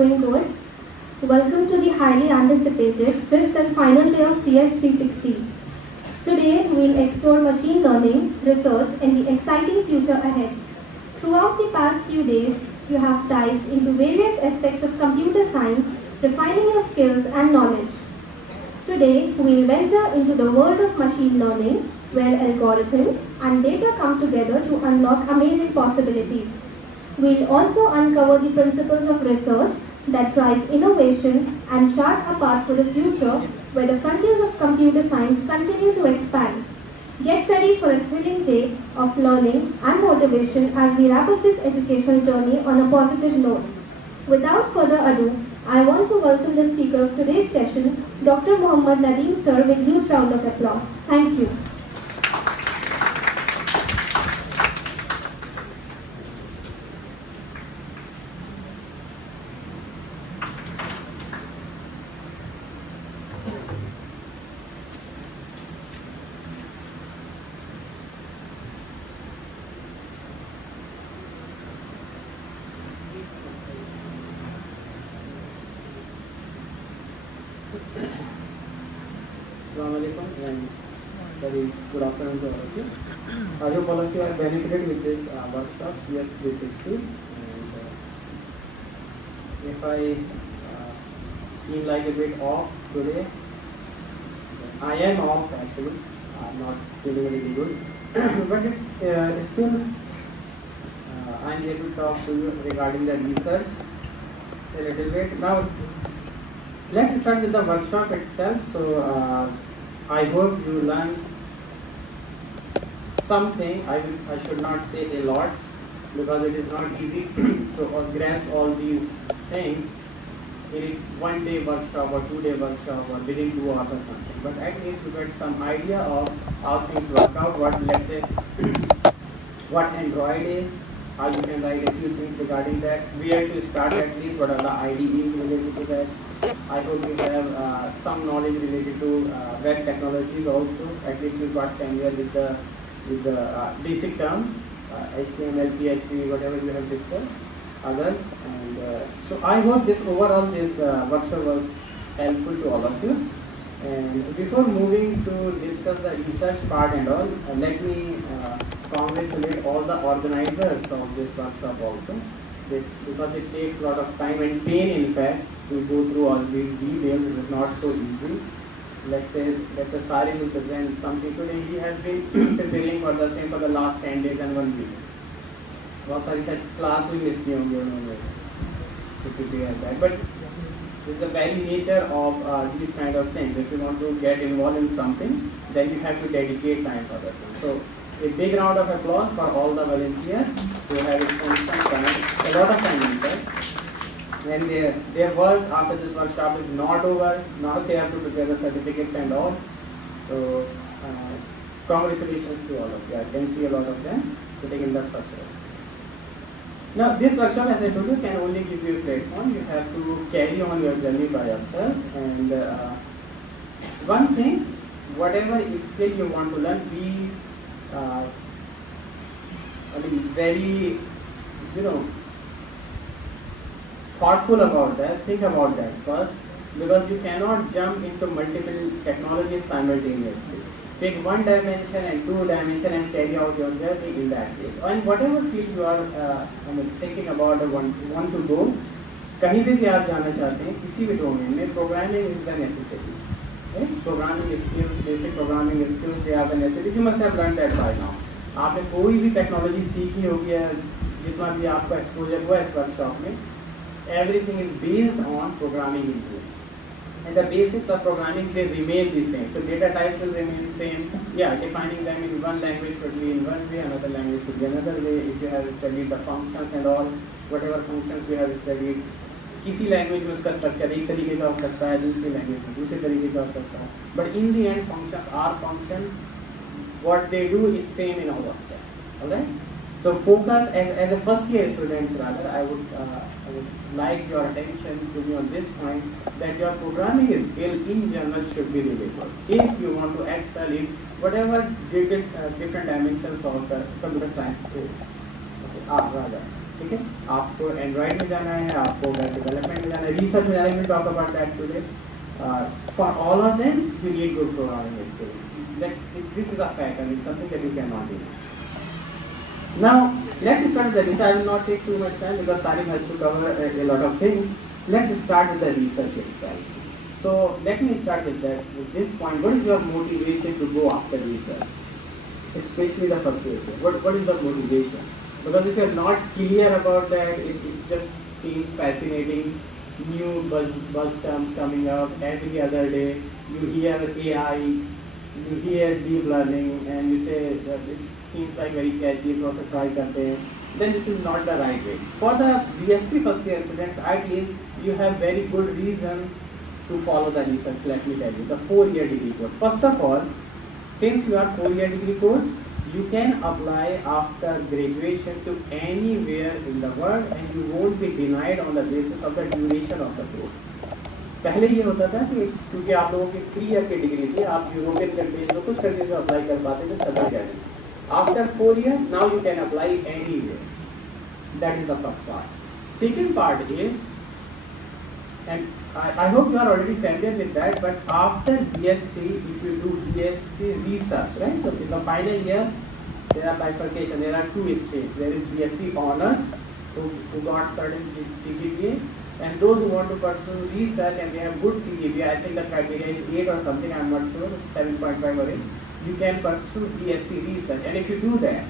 doing good. Welcome to the highly anticipated fifth and final day of CS 360. Today, we'll explore machine learning research and the exciting future ahead. Throughout the past few days, you have dived into various aspects of computer science, refining your skills and knowledge. Today, we'll venture into the world of machine learning, where algorithms and data come together to unlock amazing possibilities. We'll also uncover the principles of research that drive innovation and chart a path for the future where the frontiers of computer science continue to expand. Get ready for a thrilling day of learning and motivation as we wrap up this educational journey on a positive note. Without further ado, I want to welcome the speaker of today's session, Dr. Mohammad Nadeem sir, with a huge round of applause. Thank you. Assalamualaikum and very good afternoon to all of you. I hope all of you are benefited with this workshop CS 360. And if I seem like a bit off today, I am off actually. I'm not feeling really good, but it's still I'm able to talk to you regarding the research a little bit. Now, let's start with the workshop itself. So I hope you learn something. I should not say a lot because it is not easy to grasp all these things in one day workshop or 2 day workshop or within 2 hours or something. But at least you get some idea of how things work out. What, let's say, what Android is, how you can write a few things regarding that, where to start at least, what are the IDEs related to that. I hope you have some knowledge related to web technologies also. At least you got familiar with the basic terms, HTML, PHP, whatever you have discussed, others. And so I hope this workshop was helpful to all of you. And before moving to discuss the research part and all, let me congratulate all the organizers of this workshop also, because it takes a lot of time and pain, in fact, to go through all these details. It is not so easy. Let's say Sari will present something today. He has been preparing for the same for the last 10 days and 1 week. बहुत सारी शायद class भी miss की होंगी उन्होंने to prepare that. But it's the very nature of these kind of things. If you want to get involved in something, then you have to dedicate time for that. So a big round of applause for all the volunteers who have spent some time, a lot of time in that. And their work after this workshop is not over. Now they have to prepare the certificates and all. So congratulations to all of you. I can see a lot of them sitting in the first row. Now this workshop, as I told you, can only give you a platform. You have to carry on your journey by yourself. And one thing, whatever skill you want to learn, be very, thoughtful about that. Think about that first, because you cannot jump into multiple technologies simultaneously. Take one dimension and 2 dimension and carry out your journey in that case. And whatever field you are thinking about or want to go, कहीं भी आप जाना चाहते हैं किसी भी domain में, programming is the necessity. Programming skills, basic programming skills, they are the necessity. You must have learn that by now. आपने कोई भी टेक्नोलॉजी सीखी होगी, जितना भी आपका एक्सपोजर हुआ इस वर्कशॉप में, everything is based on programming language. And the basics of programming, they remain the same. So data types will remain the same. Yeah, defining them in one language could be in one way, another language could be another way. If you have studied the functions and all, whatever functions we have studied, किसी language में उसका structure एक तरीके का हो सकता है, दूसरी लैंग्वेज में दूसरे तरीके का हो सकता है. But in the end function or function, what they do is same in all of them. Alright? So focus as a first year students rather, I would like your attention to be on this point, that your programming skill in general should be really good if you want to excel in whatever different dimensions of the computer science is. Okay, rather. ठीक है, आपको Android में जाना है, आपको web development में जाना है, रिसर्च में जाना है, talk about that today. For all of them you need good programming skill. This is a fact and it's something that you cannot do. Now let's start with the research. I will not take too much time because Salim has to cover a lot of things. Let's start with the research itself. So let me start with that. At this point, what is your motivation to go after research? Especially the first year. What is the motivation? Because if you're not clear about that, it just seems fascinating. New buzz terms coming up every other day. You hear AI, you hear deep learning, and you say that it seems like very catchy, so try karte hain. Then this is not the right way. For the BSc first year students, at least you have very good reason to follow the research. Let me tell you, the 4-year degree course. First of all, since you are 4-year degree course, you can apply after graduation to anywhere in the world and you won't be denied on the basis of the duration of the course. पहले ये होता था कि क्योंकि आप लोगों की 3 year की डिग्री थी, आप यूरोपियन कंट्रीज में कुछ कंट्रीज में अप्लाई कर पाते थे सभी जगह. After 4 year now you can apply anywhere. That is the first part. Second part is, and I hope you are already familiar with that, but after BSc, if you do BSc research, right? So in the final year, there are bifurcation. There are 2 streams. There is BSc honors, who got certain CGPA, and those who want to pursue research and they have good CGPA. I think the criteria is 8 or something. I'm not sure, 7.5 or 8. You can pursue BSc research, and if you do that,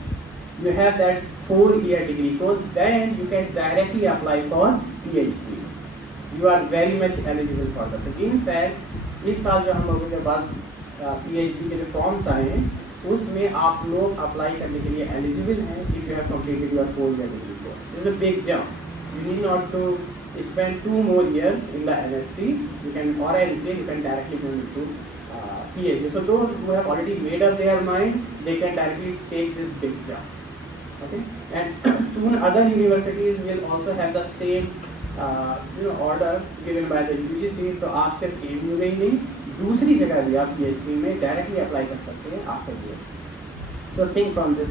you have that 4-year degree course. Then you can directly apply for PhD. You are very much eligible for that. In fact, इस साल जो हम लोगों के पास PhD के जो forms आए हैं, उसमें आप लोग अप्लाई करने के लिए एलिजिबल हैं if you have completed your 4-year degree course. This is a big jump. You need not to spend 2 more years in the MSc. You can, or MCA, you can directly go into PhD. So those who have already made up their mind, they can directly take this big jump. Okay, and soon other universities will also have the same order given by the UGC. तो आप सिर्फ AMU में ही नहीं, दूसरी जगह भी आप PhD में डायरेक्टली अप्लाई कर सकते हैं after BSc. So think from this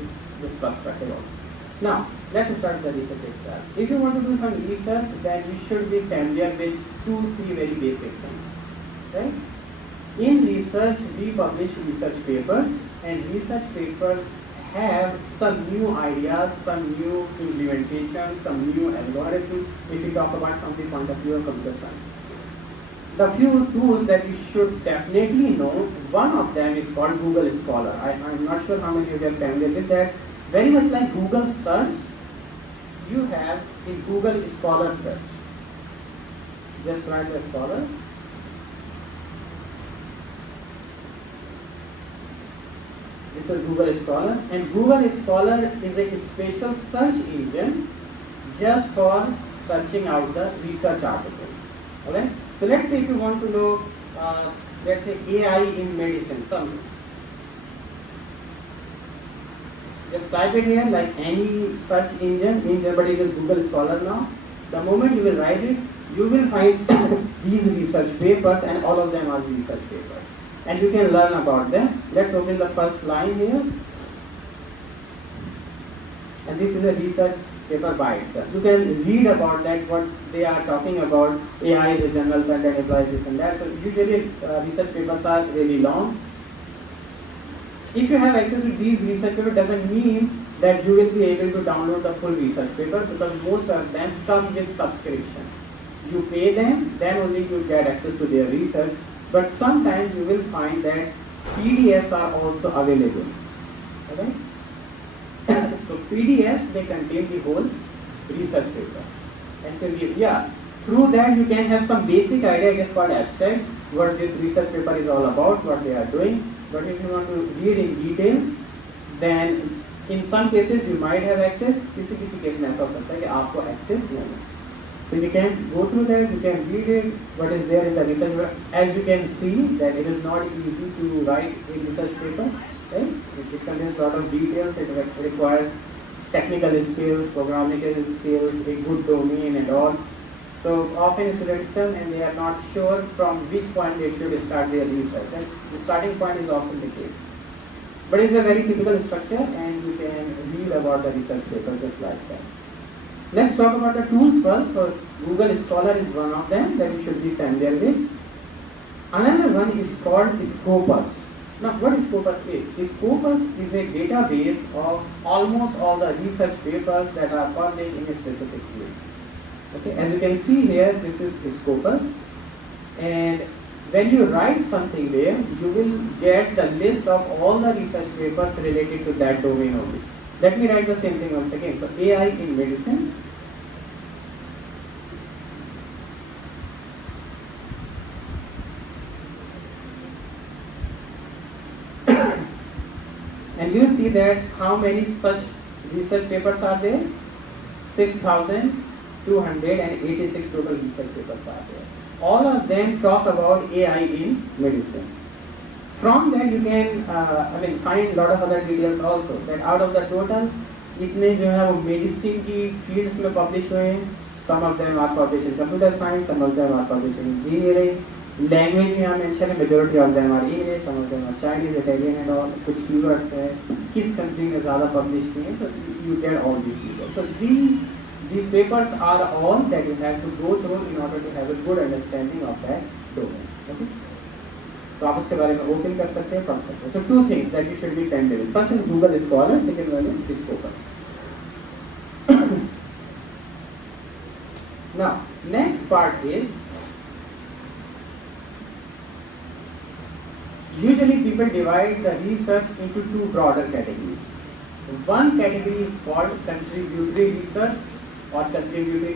perspective also. Now let's start the research itself. If you want to do some research, then you should be familiar with 2-3 very basic things, right? In research, we publish research papers, and research papers have some new ideas, some new implementation, some new algorithms if we talk about from the point of view of computer science. The few tools that you should definitely know, one of them is called Google Scholar. I'm not sure how many of you are familiar with that. Very much like Google search, you have in Google Scholar search. Just write the Scholar. This is Google Scholar, and Google Scholar is a special search engine just for searching out the research articles. Alright, so let's say if you want to know, let's say AI in medicine, something. Just type it here like any search engine, means everybody uses Google Scholar now. The moment you will write it, you will find these research papers, and all of them are research papers. And you can learn about them. Let's open the first line here. And this is a research paper by itself. You can read about that, what they are talking about. AI is a general pattern, applies this and that. So usually research papers are really long. If you have access to these research papers, doesn't mean that you will be able to download the full research paper, because most of them come with subscription. You pay them, then only you get access to their research. But sometimes you will find that PDFs are also available. Okay? So PDFs, they contain the whole research paper. And through that you can have some basic idea, I guess, called abstract, what this research paper is all about, what they are doing. But if you want to read in detail, then in some cases you might have access. किसी case में ऐसा हो सकता है कि आपको access नहीं है. So you can go through that, you can read it, what is there in the research paper. As you can see, that it is not easy to write a research paper. Right? It contains a lot of details. It requires technical skills, programming skills, a good domain and all. So often students come and they are not sure from which point they should start their research. And the starting point is often the case. But it's a very typical structure, and you can read about the research paper just like that. Let's talk about the tools first. So Google Scholar is one of them that you should be familiar with. Another one is called Scopus. Now, what Scopus is? Scopus is a database of almost all the research papers that are published in a specific field. Okay, as you can see here, this is Scopus, and when you write something there, you will get the list of all the research papers related to that domain only. Let me write the same thing once again. So AI in medicine. And you will see that how many such research papers are there? 6,286 total research papers are there. All of them talk about AI in medicine. From that you can find a lot of other details also, that out of the total इतने जो है वो medicine की fields में publish हुए हैं. Some of them are published in computer science, some of them are published in engineering. Language में यहाँ mention है, majority of them are English, some of them are Chinese, Italian and all. कुछ keywords है, किस country में ज़्यादा publish किए हैं, so you get all these details. So these papers are all that you have to go through in order to have a good understanding of that domain. Okay? तो आप उसके बारे में ओपन कर सकते हैं, पढ़ सकते हैं. So two things that you should be familiar with. First is Google Scholar, second one is Scopus. Now, next part is, usually people divide the research into two broader categories. One category is called contributory research or contributory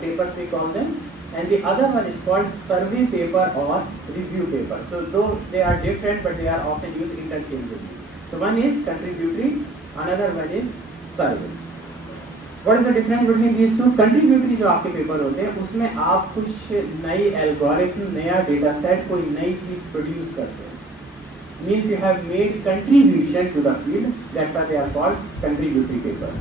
papers we call them, and the other one is called survey paper or review paper. So though they are different, but they are often used interchangeably. So one is contributory, another one is survey. What is the difference between these two? Contributory जो आपके paper होते हैं उसमें आप कुछ नई algorithm, नया data set, कोई नई चीज प्रोड्यूस करते हैं. Means you have made contribution to the field. That's why they are called contributory papers.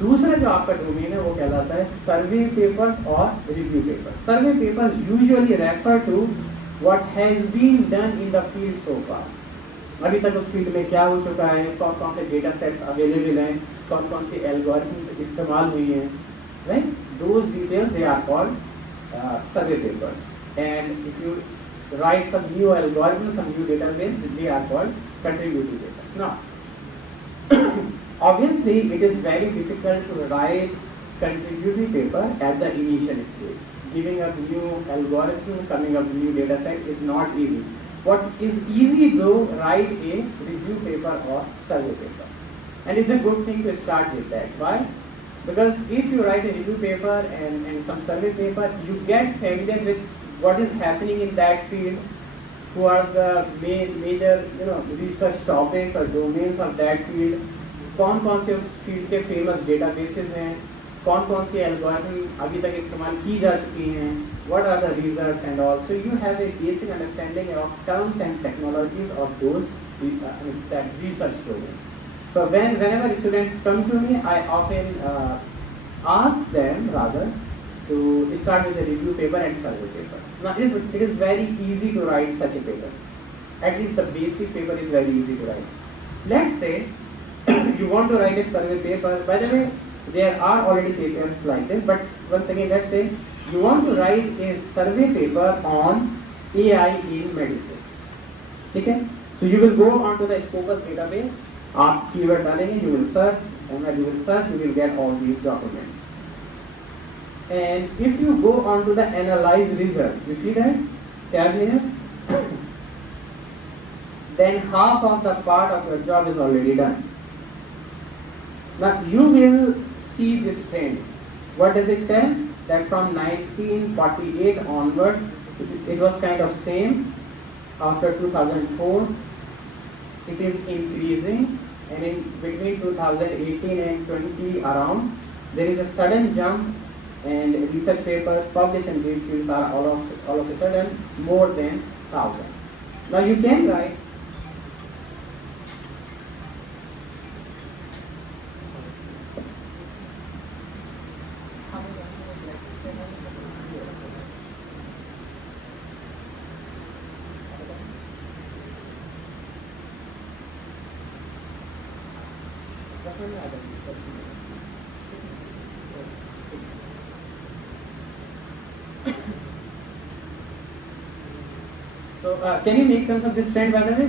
दूसरा जो आपका डोमेन है वो कहलाता है सर्वे पेपर्स और review papers. Survey papers usually refer to what has been done in the field so far. अभी तक उस फील्ड में क्या हो चुका है, कौन कौन से डेटा सेट्स अवेलेबल हैं, कौन कौन सी एल्गोरिथम्स इस्तेमाल हुई हैं, right? Those details they are called survey papers. And if you write some new algorithm, some new database, they are called contributory papers. Now, obviously, it is very difficult to write contributory paper at the initial stage. Giving up new algorithm, coming up with new data set is not easy. What is easy to write a review paper or survey paper, and it's a good thing to start with that. Why? Because if you write a review paper and some survey paper, you get familiar with what is happening in that field, who are the major research topics or domains of that field, कौन कौन से उस field के famous databases हैं, कौन कौन सी algorithm अभी तक इस्तेमाल की जा चुकी हैं, what are the results and all. So you have a basic understanding of terms and technologies of those that research domain. So whenever students come to me, I often ask them rather to start with a review paper and survey paper. Now it is very easy to write such a paper. At least the basic paper is very easy to write. Let's say you want to write a survey paper. By the way, there are already papers like this, but once again, let's say you want to write a survey paper on AI in medicine. Okay? So you will go onto the Scopus database, आप keyword डालेंगे, you will search, and when you will search, you will get all these documents. And if you go on to the analyze results, you see that tab here, then half of the part of your job is already done. Now you will see this trend. What does it tell? That from 1948 onwards, it was kind of same. After 2004, it is increasing, and in between 2018 and 20 around, there is a sudden jump. And research papers published in these fields are all of a sudden more than 1,000. Now you can write So can you make sense of this trend by the way?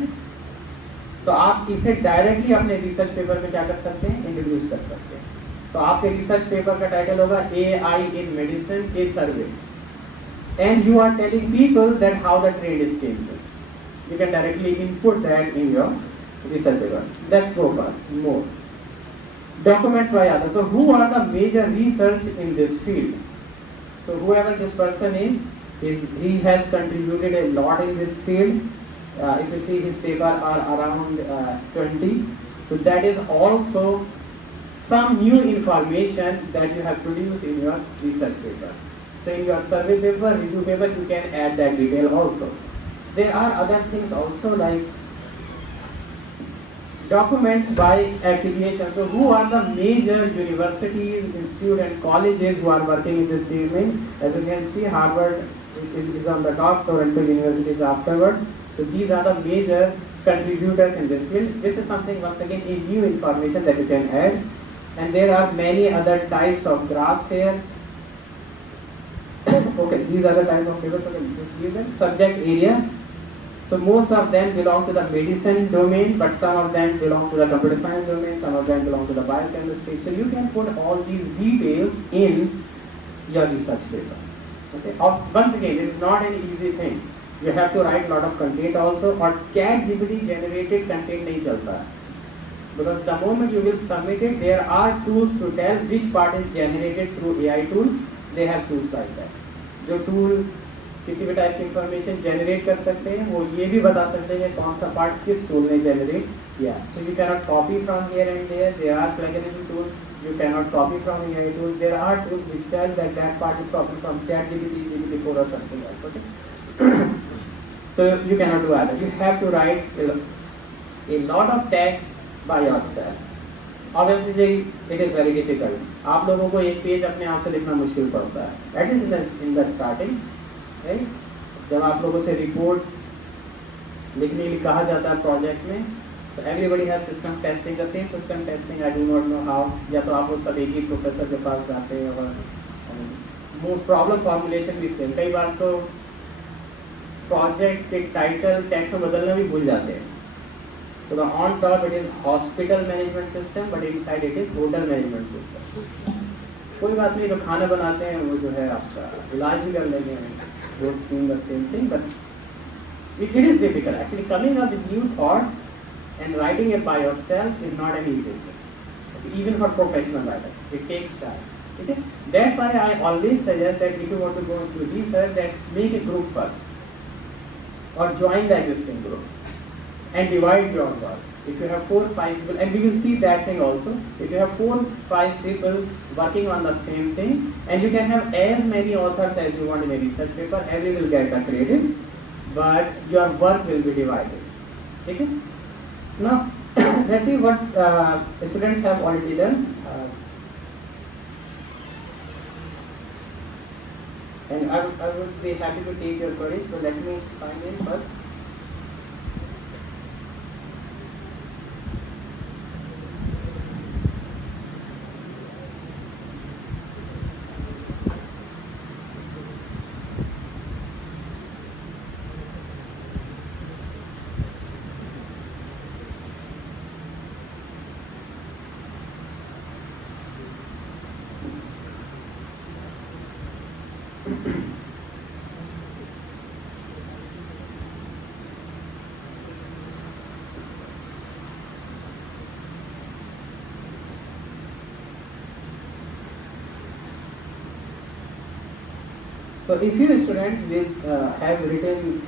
तो आप इसे directly अपने research paper में क्या कर सकते हैं, introduce कर सकते हैं. तो आपके रिसर्च पेपर का टाइटल होगा AI in medicine a survey, and you are telling people that how the trend is changing. You can directly input that in your research paper. Let's go first more. Documents by others. So who are the major research in this field? So whoever this person is he has contributed a lot in this field. If you see his paper are around 20. So that is also some new information that you have produced in your research paper. So in your survey paper, review paper, you can add that detail also. There are other things also like documents by affiliation. So who are the major universities, institutes and colleges who are working in this field? As you can see, Harvard is on the top, Toronto University is afterward. So these are the major contributors in this field. This is something, once again, a new information that you can add. And there are many other types of graphs here. Okay, these are the types of tables. Okay, just give them. Subject area. So most of them belong to the medicine domain, but some of them belong to the computer science domain, some of them belong to the biochemistry. So you can put all these details in your research paper. Okay. Once again, it is not an easy thing. You have to write a lot of content also, or ChatGPT generated content नहीं चलता है. Because the moment you will submit it, there are tools to tell which part is generated through AI tools. They have tools like that. जो tool किसी भी type की information generate कर सकते हैं, वो ये भी बता सकते हैं कौन सा पार्ट किस टूल ने जनरेट किया. So you cannot copy from here and there. There are plagiarism tools. You cannot copy from AI tools. There are tools which tell that that part is copied from ChatGPT, GPT-4 or something else. Okay. So you cannot do either. You have to write a lot of text by yourself. Obviously, it is very difficult. आप लोगों को एक page अपने आप से लिखना मुश्किल पड़ता है. That is in the starting. Right? जब आप लोगों से रिपोर्ट लिखने के लिए कहा जाता है प्रोजेक्ट में, तो everybody has system testing. The same system testing I do not know how. या तो आप वो सब एक ही प्रोफेसर के पास जाते हैं और मोस्ट प्रॉब्लम फॉर्मुलेशन भी सेम. कई बार तो प्रोजेक्ट के टाइटल टेक्स्ट में बदलना भी भूल जाते हैं. So the on top it is hospital management system, but inside it is hotel management system. कोई बात नहीं, जो खाना बनाते हैं वो जो है आपका इलाज भी कर लेंगे. Don't seem the same thing, but it is difficult. Actually, coming up with new thoughts and writing it by yourself is not an easy thing. Even for professional writers, it takes time. Okay? That's why I always suggest that if you want to go into research, that make a group first, or join the existing group, and divide your work. If you have 4 or 5 people, and we will see that thing also. If you have 4 or 5 people working on the same thing, and you can have as many authors as you want in a research paper, every will get the credit, but your work will be divided. Okay? Now, let's see what the students have already done. And I would be happy to take your queries, so let me sign in first. So if you students will have written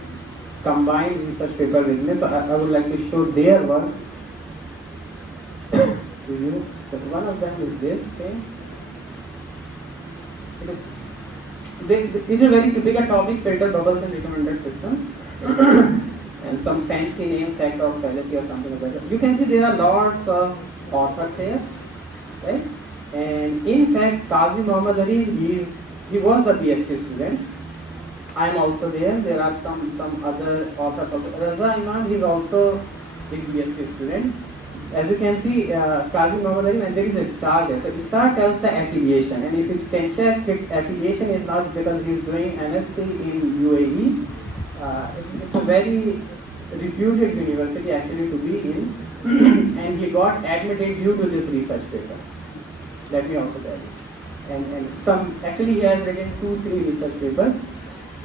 combined research paper with me, so I would like to show their work to you. So one of them is this thing. It is a very typical topic: filter bubbles and recommended system, and some fancy name, fact or fallacy or something like that. You can see there are lots of authors here, right? And in fact, Qazi Muhammad Ali he was the BSc student. I am also there. There are some other authors also. Raza Imam, he is also a BSc student. As you can see, Qazi Muhammad Ali, and there is a star there. So the star tells the affiliation, and if you can check, its affiliation is not because he is doing MSc in UAE. It's a very reputed university actually to be in, and he got admitted due to this research paper. Let me also tell you. And some, actually he has written 2-3 research papers.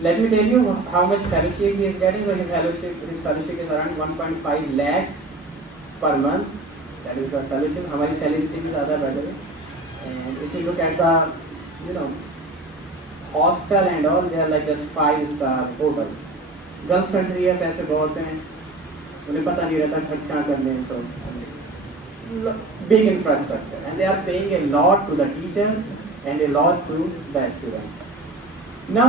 Let me tell you how much fellowship he is getting. So his fellowship is around 1.5 lakhs per month. That is the fellowship. Hamari salary se bhi zyada by the way. And if you look at the, you know, hostel and all, they are like just 5-star hotel. Gulf country है, पैसे बहुत हैं, उन्हें पता नहीं रहता खर्च कहाँ करने हैं. So big infrastructure, and they are paying a lot to the teachers and a lot to the students. Now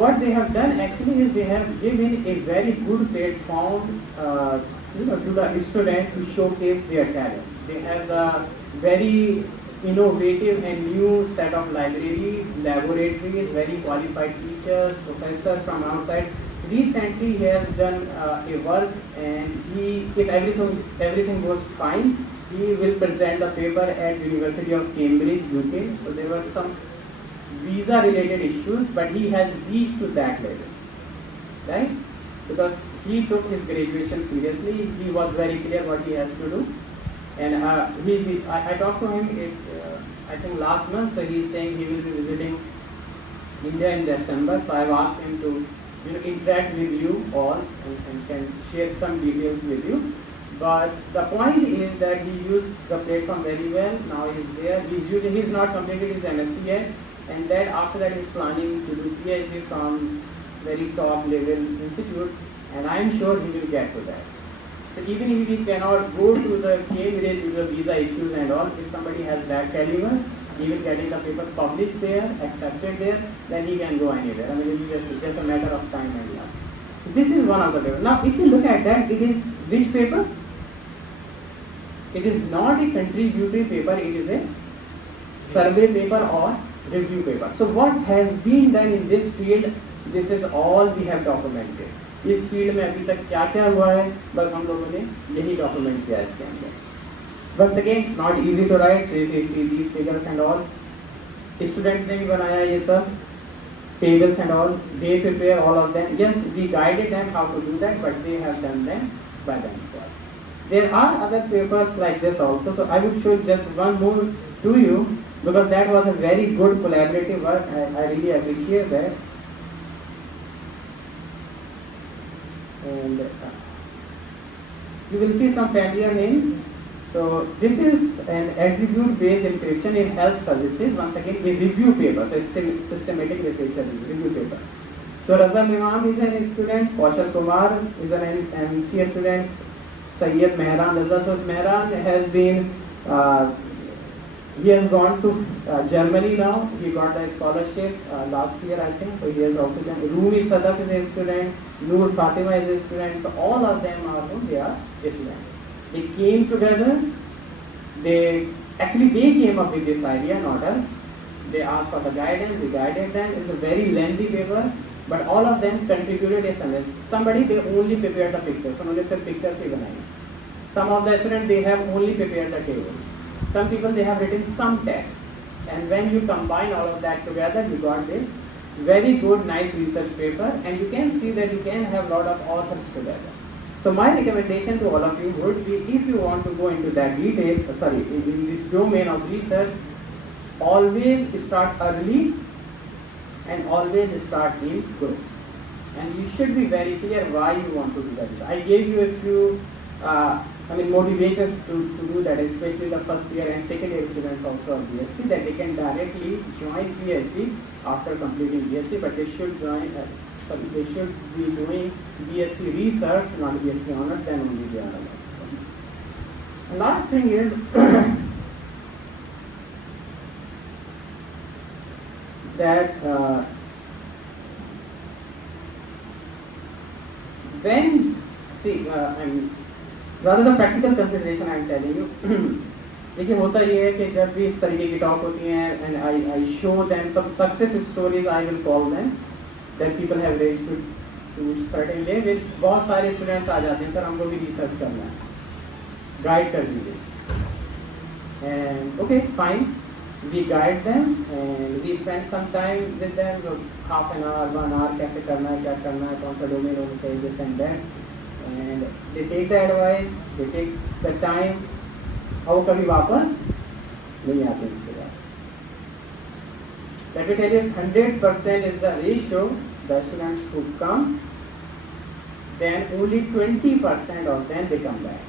what they have done actually is they have given a very good platform to the student to showcase their talent. They have a very innovative and new set of libraries, laboratories, very qualified teachers, professors from outside. Recently he has done a work, and if everything goes fine, he will present the paper at University of Cambridge, UK. So there were some visa related issues, but he has reached to that level, right? Because he took his graduation seriously. He was very clear what he has to do, and I talked to him I think last month. So he is saying he will be visiting India in December. So I have asked him to interact with you all and can share some details with you. But the point is that he used the platform very well. Now he is there. He's not completed his MSc yet, and then after that he is planning to do PhD from very top level institute, and I am sure he will get to that. So even if he cannot go to the Cambridge due to visa issues and all, if somebody has that caliber, he will getting the paper published there, accepted there, then he can go anywhere. I mean, it is just a matter of time and luck. This is one of the papers. Now, if you look at that, it is which paper? It is not a contributory paper, it is a survey paper or review paper. So what has been done in this field, this is all we have documented. इस field में अभी तक क्या क्या हुआ है, बस हम लोगों ने यही डॉक्यूमेंट किया है इसके अंदर. Once again, not easy to write these figures and all. Students ने भी बनाया ये सब tables and all. They prepare all of them. Yes, we guided them how to do that, but they have done them by themselves. There are other papers like this also. So I would show just one more to you, because that was a very good collaborative work. I really appreciate that. And you will see some familiar names. So this is an attribute-based encryption in health services. Once again, a review paper, so systematic literature review paper. So Razam Imam is an student. Kaushal Kumar is an MCA student. Sayyid Mehran Raza. So Mehran has been, he has gone to Germany now. He got a scholarship last year, I think. So he has also done. Rumi Sadaf is a student. Noor Fatima is a student. So all of them are they are students. They came together. They came up with this idea, not us. They asked for the guidance. We guided them. It's a very lengthy paper, but all of them contributed a summary. Somebody they only prepared the picture. So उन्होंने सिर्फ pictures ही बनाई. Some of the students they have only prepared the table. Some people they have written some text, and when you combine all of that together, you got this very good, nice research paper, and you can see that you can have a lot of authors together. So my recommendation to all of you would be, if you want to go into that detail, in this domain of research, always start early and always start in groups. And you should be very clear why you want to do that. I gave you a few motivations to do that, especially the first year and second year students also of BSc, that they can directly join PhD after completing BSc, but they should they should be doing BSc research, not BSc honors, then only they are allowed. And last thing is that rather the practical consideration I am telling you. देखिए होता ये है कि जब भी इस तरीके की टॉक होती हैं, and I show them some success stories, I will call them, that people have raised to certain level. बहुत सारे स्टूडेंट्स आ जाते हैं, सर हमको भी रिसर्च करना है, गाइड कर दीजिए. And okay, fine, we guide them and we spend some time with them. Half an hour 1 hour कैसे करना है, क्या करना है, कौन सा डोमेन होना चाहिए, this and that, and they take the advice, they take the time, और वो कभी वापस नहीं आते इसके बाद. Let me tell you, 100% is the ratio, the students who come, then only 20% of them they come back.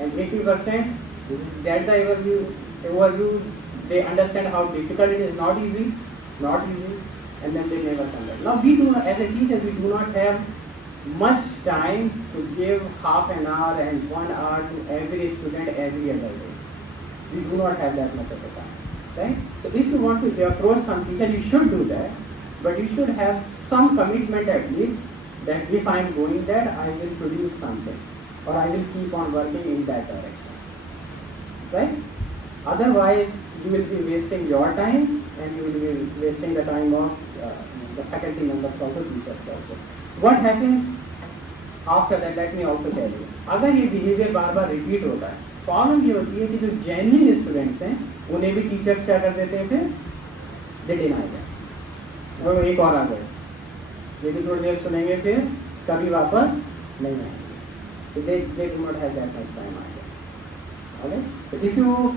And 80%, this is that the overview, they understand how difficult it is, not easy, and then they never come back. Now we do, as a teacher, we do not have much time to give half an hour and 1 hour to every student every other day. We do not have that much of a time, right? So if you want to approach some teacher, you should do that, but you should have some commitment at least, that if I am going there, I will produce something, or I will keep on working in that direction, right? Otherwise, you will be wasting your time, and you will be wasting the time of the faculty members also, teachers also. What happens after that, let me also tell you. अगर ये behavior बार बार repeat होता है, problem ये होती है कि जो genuine students हैं, उन्हें भी teachers क्या कर देते हैं फिर? They deny them. वो एक और आ गए, लेकिन थोड़ी देर सुनेंगे फिर कभी वापस नहीं आएंगे. So they do not have that much time either. Okay? So if you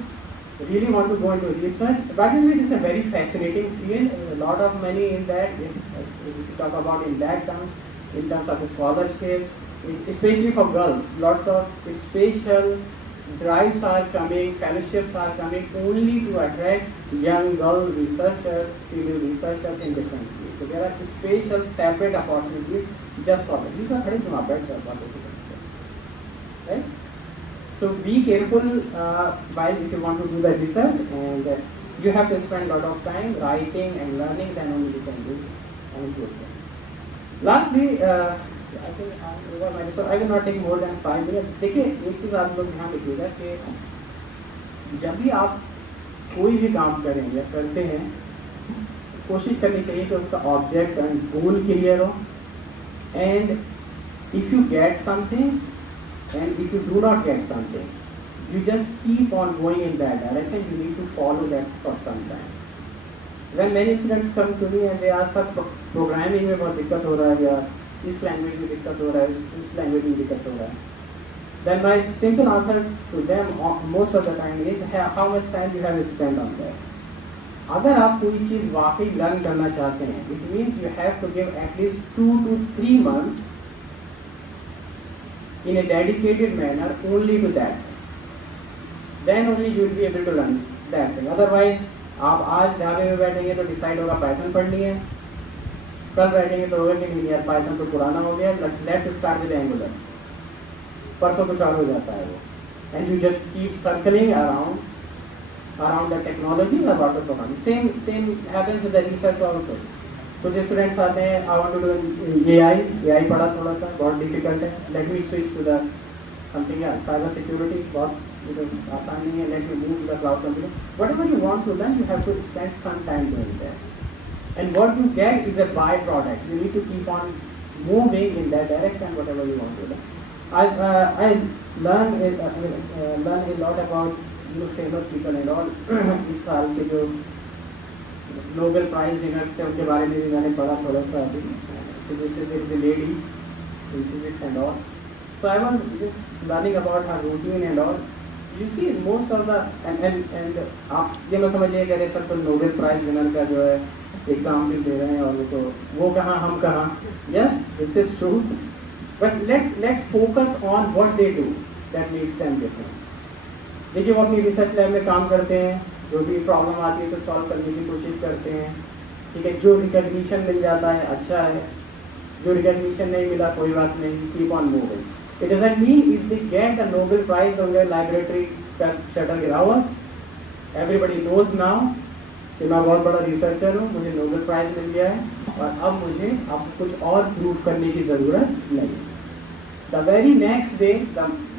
really want to go into research, by the way, it is a very fascinating field. A lot of money in that. If you talk about in that terms, in terms of scholarship, especially for girls, lots of special drives are coming, fellowships are coming only to attract young girl researchers, female researchers in different fields. So there are special separate opportunities just for them. These are very right? So be careful while if you want to do the research, and you have to spend a lot of time writing and learning, then only you can do and good thing. Lastly, I think over my so I will not take more than 5 minutes. देखिए एक चीज़ आप लोग ध्यान रखिएगा कि जब भी आप कोई भी काम करें या करते हैं, कोशिश करनी चाहिए कि उसका ऑब्जेक्ट एंड गोल क्लियर हो, and if you get something and if you do not get something, you just keep on going in that direction. You need to follow that for some time. When many students come to me and they ask, sir, programming में बहुत दिक्कत हो रहा है, या इस language में दिक्कत हो रहा है, इस लैंग्वेज में दिक्कत हो रहा है, then my simple answer to them most of the time is how much time you have spent on that. अगर आप कोई चीज़ वाकई लर्न करना चाहते हैं, it means you have to give at least 2 to 3 months in a dedicated manner only to that. Then only you will be able to learn that thing. Otherwise, आप आज ढाबे में बैठेंगे तो डिसाइड होगा पाइथन पढ़नी है, कल बैठेंगे तो होगा कि नहीं यार पाइथन तो पुराना हो गया, लेट्स स्टार्ट विद एंगुलर, परसों कुछ और हो जाता है वो, and you just keep circling around the technology about the programming. Same happens with the research also. कुछ स्टूडेंट्स आते हैं, I want to do AI पढ़ा थोड़ा सा, बहुत डिफिकल्ट है, let me switch to the something else. Cyber security बहुत आसान नहीं है, let me move to the cloud computing. Whatever you want to learn, you have to spend some time doing that, and what you get is a by product. You need to keep on moving in that direction, whatever you want to learn. I learn a lot about famous people and all. इस साल के जो Nobel prize winners थे उनके बारे में भी मैंने पढ़ा थोड़ा सा अभी. Physics is a lady in physics and all. So I was just learning about her routine and all. You see most of the and आप ये मत समझिए कि अरे सर तो नोबेल प्राइज विनर का जो है एग्जाम भी दे रहे हैं और वो कहाँ हम कहाँ. Yes, this is true, but let's focus on what they do that makes them different. देखिए वो अपनी रिसर्च लैब में काम करते हैं, जो भी प्रॉब्लम आती है उसे सॉल्व करने की कोशिश करते हैं. ठीक है, जो रिकग्निशन मिल जाता है अच्छा है, जो रिकग्निशन नहीं मिला कोई बात नहीं, keep on moving. It doesn't mean if they get a Nobel prize on their library का शटर गिरा हुआ. एवरीबडी नोज नाउ कि मैं बहुत बड़ा रिसर्चर हूँ, मुझे नोबेल प्राइज मिल गया है और अब मुझे कुछ और प्रूव करने की ज़रूरत नहीं. The very next day,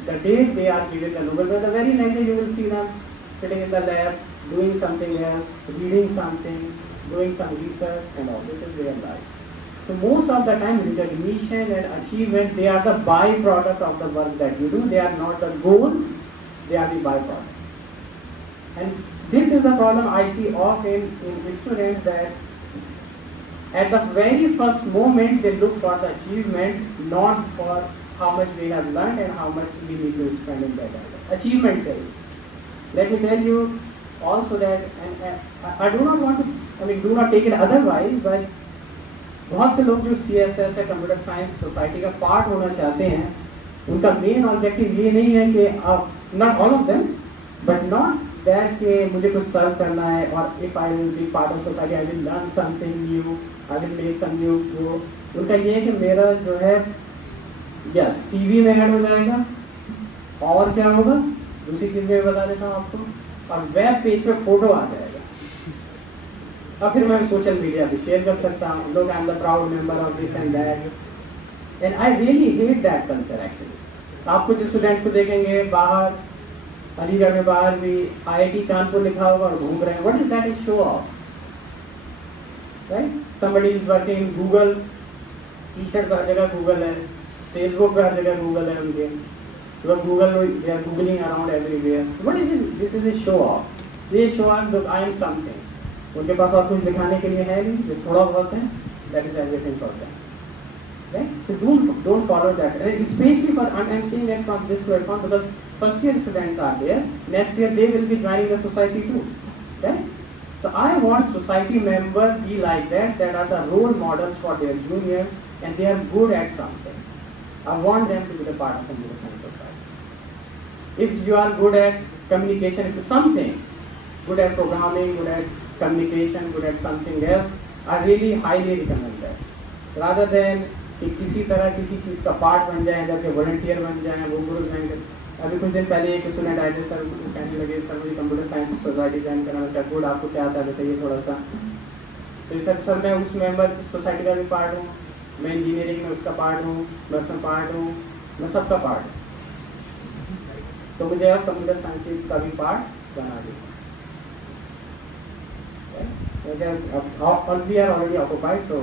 the day they are given the Nobel Prize, the very next day you will see them sitting in the lab, doing something else, reading something, doing some research and all. This is their life. So most of the time recognition and achievement, they are the byproduct of the work that you do. They are not the goal, they are the byproduct. And this is the problem I see often in students, that At the very first moment, they look for the achievement, not for how much we have learned and how much we need to spend in that. Achievement चाहिए. Let me tell you also that, and I do not want to, I mean, do not take it otherwise, but बहुत से लोग जो CSS या computer science society का part होना चाहते हैं, उनका मेन ऑब्जेक्टिव ये नहीं है कि आप, not all of them, but not that कि मुझे कुछ सर्व करना है, और if I will be part of society I will learn something new, I will make some new grow. उनका ये है कि मेरा जो है या CV में ऐड हो जाएगा, और क्या होगा, दूसरी चीज़ में बता देता हूँ आपको, और वेब पेज पे फोटो आ जाएगा, और फिर मैं सोशल मीडिया पे शेयर कर सकता हूँ, लोग I am the proud member of this and that, and I really hate that culture actually. आप कुछ स्टूडेंट्स को देखेंगे बाहर, अलीगढ़ में बाहर भी IIT कानपुर लिखा होगा और घूम रहे हैं. What is that? Is show off, right? Somebody is working in Google, T-shirt पर हर जगह गूगल है, फेसबुक पर हर जगह गूगल है उनके, लोग Google, they are googling around everywhere. What is this? Is a show off. ये show off, look I am something. उनके पास और कुछ दिखाने के लिए है नहीं, जो थोड़ा बहुत है, that is everything for them. Right? So don't follow that. And especially for, I'm saying that from this platform because first year students are there. Next year they will be joining the society too. Okay? So I want society members be like that. That are the role models for their juniors, and they are good at something. I want them to be the part of the computer science society. If you are good at communication, it's something. Good at programming, good at communication, good at something else. I really highly recommend that. Rather than कि किसी तरह किसी चीज़ का part बन जाए, जबकि volunteer बन जाए, वो ग्रुप ज्वाइन कर. अभी कुछ दिन पहले एक स्टूडेंट आए थे, सर कहने लगे सर मुझे कंप्यूटर साइंस सोसाइटी ज्वाइन करना था. गुड, आपको क्या आता है बताइए थोड़ा सा. तो सर मैं उस मेंबर सोसाइटी का भी पार्ट हूँ, मैं इंजीनियरिंग में उसका पार्ट हूँ, मैं उसमें पार्ट हूँ, मैं सबका पार्ट हूँ. तो मुझे अब कंप्यूटर साइंस का भी पार्ट बना दिया. We are already occupied, so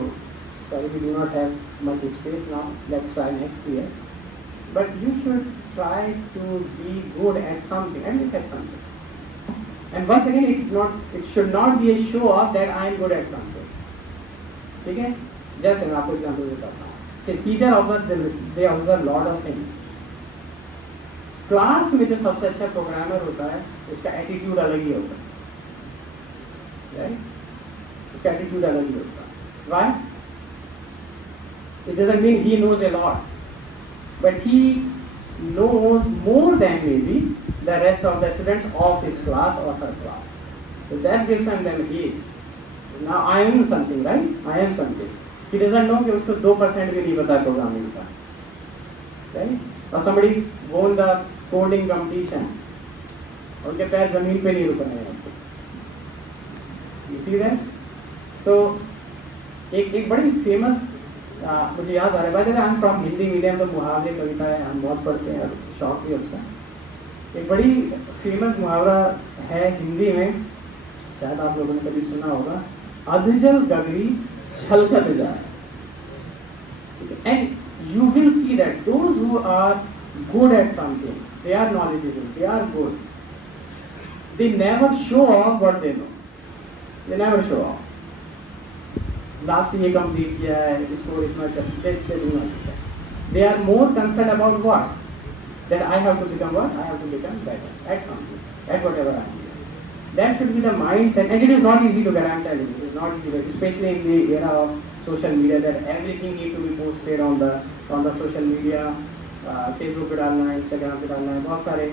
sorry we do not have much space now. Let's try next year. But you should try to be good at something, at least at something. And once again, it should not be a show off that I am good at something. ठीक है? जैसे मैं आपको example बताता हूँ कि teacher they observe lot of things. Class में जो सबसे अच्छा प्रोग्रामर होता है, उसका एटीट्यूड अलग ही होता है. Right? उसका एटीट्यूड अलग ही होता है. Why? It doesn't mean he knows a lot, but he knows more than maybe the rest of the students of his class or her class. So that gives him an edge. Now I am something, right? I am something. He doesn't know कि उसको 2% भी नहीं पता programming का, right? Or somebody won the coding competition, उनके पैर जमीन पे नहीं रुक रहे हैं. You see that? So एक बड़ी फेमस मुझे याद आ रहा है, I am from Hindi medium, तो मुहावरे कविताएं हम बहुत पढ़ते हैं, शौक भी उसका. एक बड़ी फेमस मुहावरा है हिंदी में, शायद आप लोगों ने कभी सुना होगा, अधजल गगरी छलकत जाए. And you will see that those who are good at something, they are knowledgeable, they are good, they never show off what they know, they never show off. Last ये कंप्लीट किया है, इसको इतना करते दूंगा. They are more concern about what, that I have to become what, I have to become better at something, at whatever I am. That should be the mindset, and it is not easy to get. I'm telling you, it is not easy, especially in the era of social media, that everything need to be posted on the social media. Facebook पे डालना है, Instagram पे डालना है, बहुत सारे.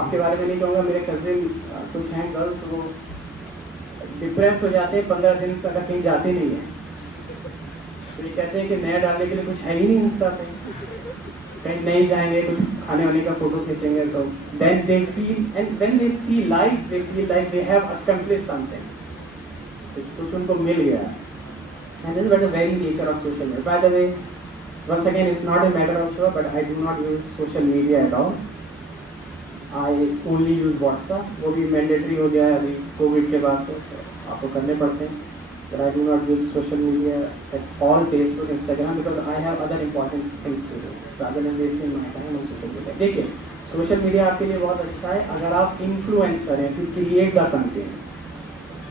आपके बारे में नहीं कहूँगा, मेरे कजिन कुछ हैं गर्ल्स, वो डिप्रेस हो जाते हैं, 15 दिन तक कहीं जाते नहीं हैं. तो ये कहते हैं कि नया डालने के लिए कुछ है ही नहीं इंस्टा पे, कहीं नहीं जाएंगे, कुछ खाने वाने का फोटो खींचेंगे. So then they feel, and when they see likes, they feel like they have accomplished something. कुछ उनको मिल गया. And this is the very nature of social media. By the way, once again, it's not a matter of show, but I do not use social media at all. I only use WhatsApp. वो भी mandatory हो गया है अभी Covid के बाद से, आपको करने पड़ते हैं. But I do not use social media at all, Facebook, Instagram, because I have other important things to do. Rather than wasting my time on social media. देखिए, सोशल मीडिया आपके लिए बहुत अच्छा है अगर आप इन्फ्लुएंसर हैं, टू क्रिएट द कंटेंट.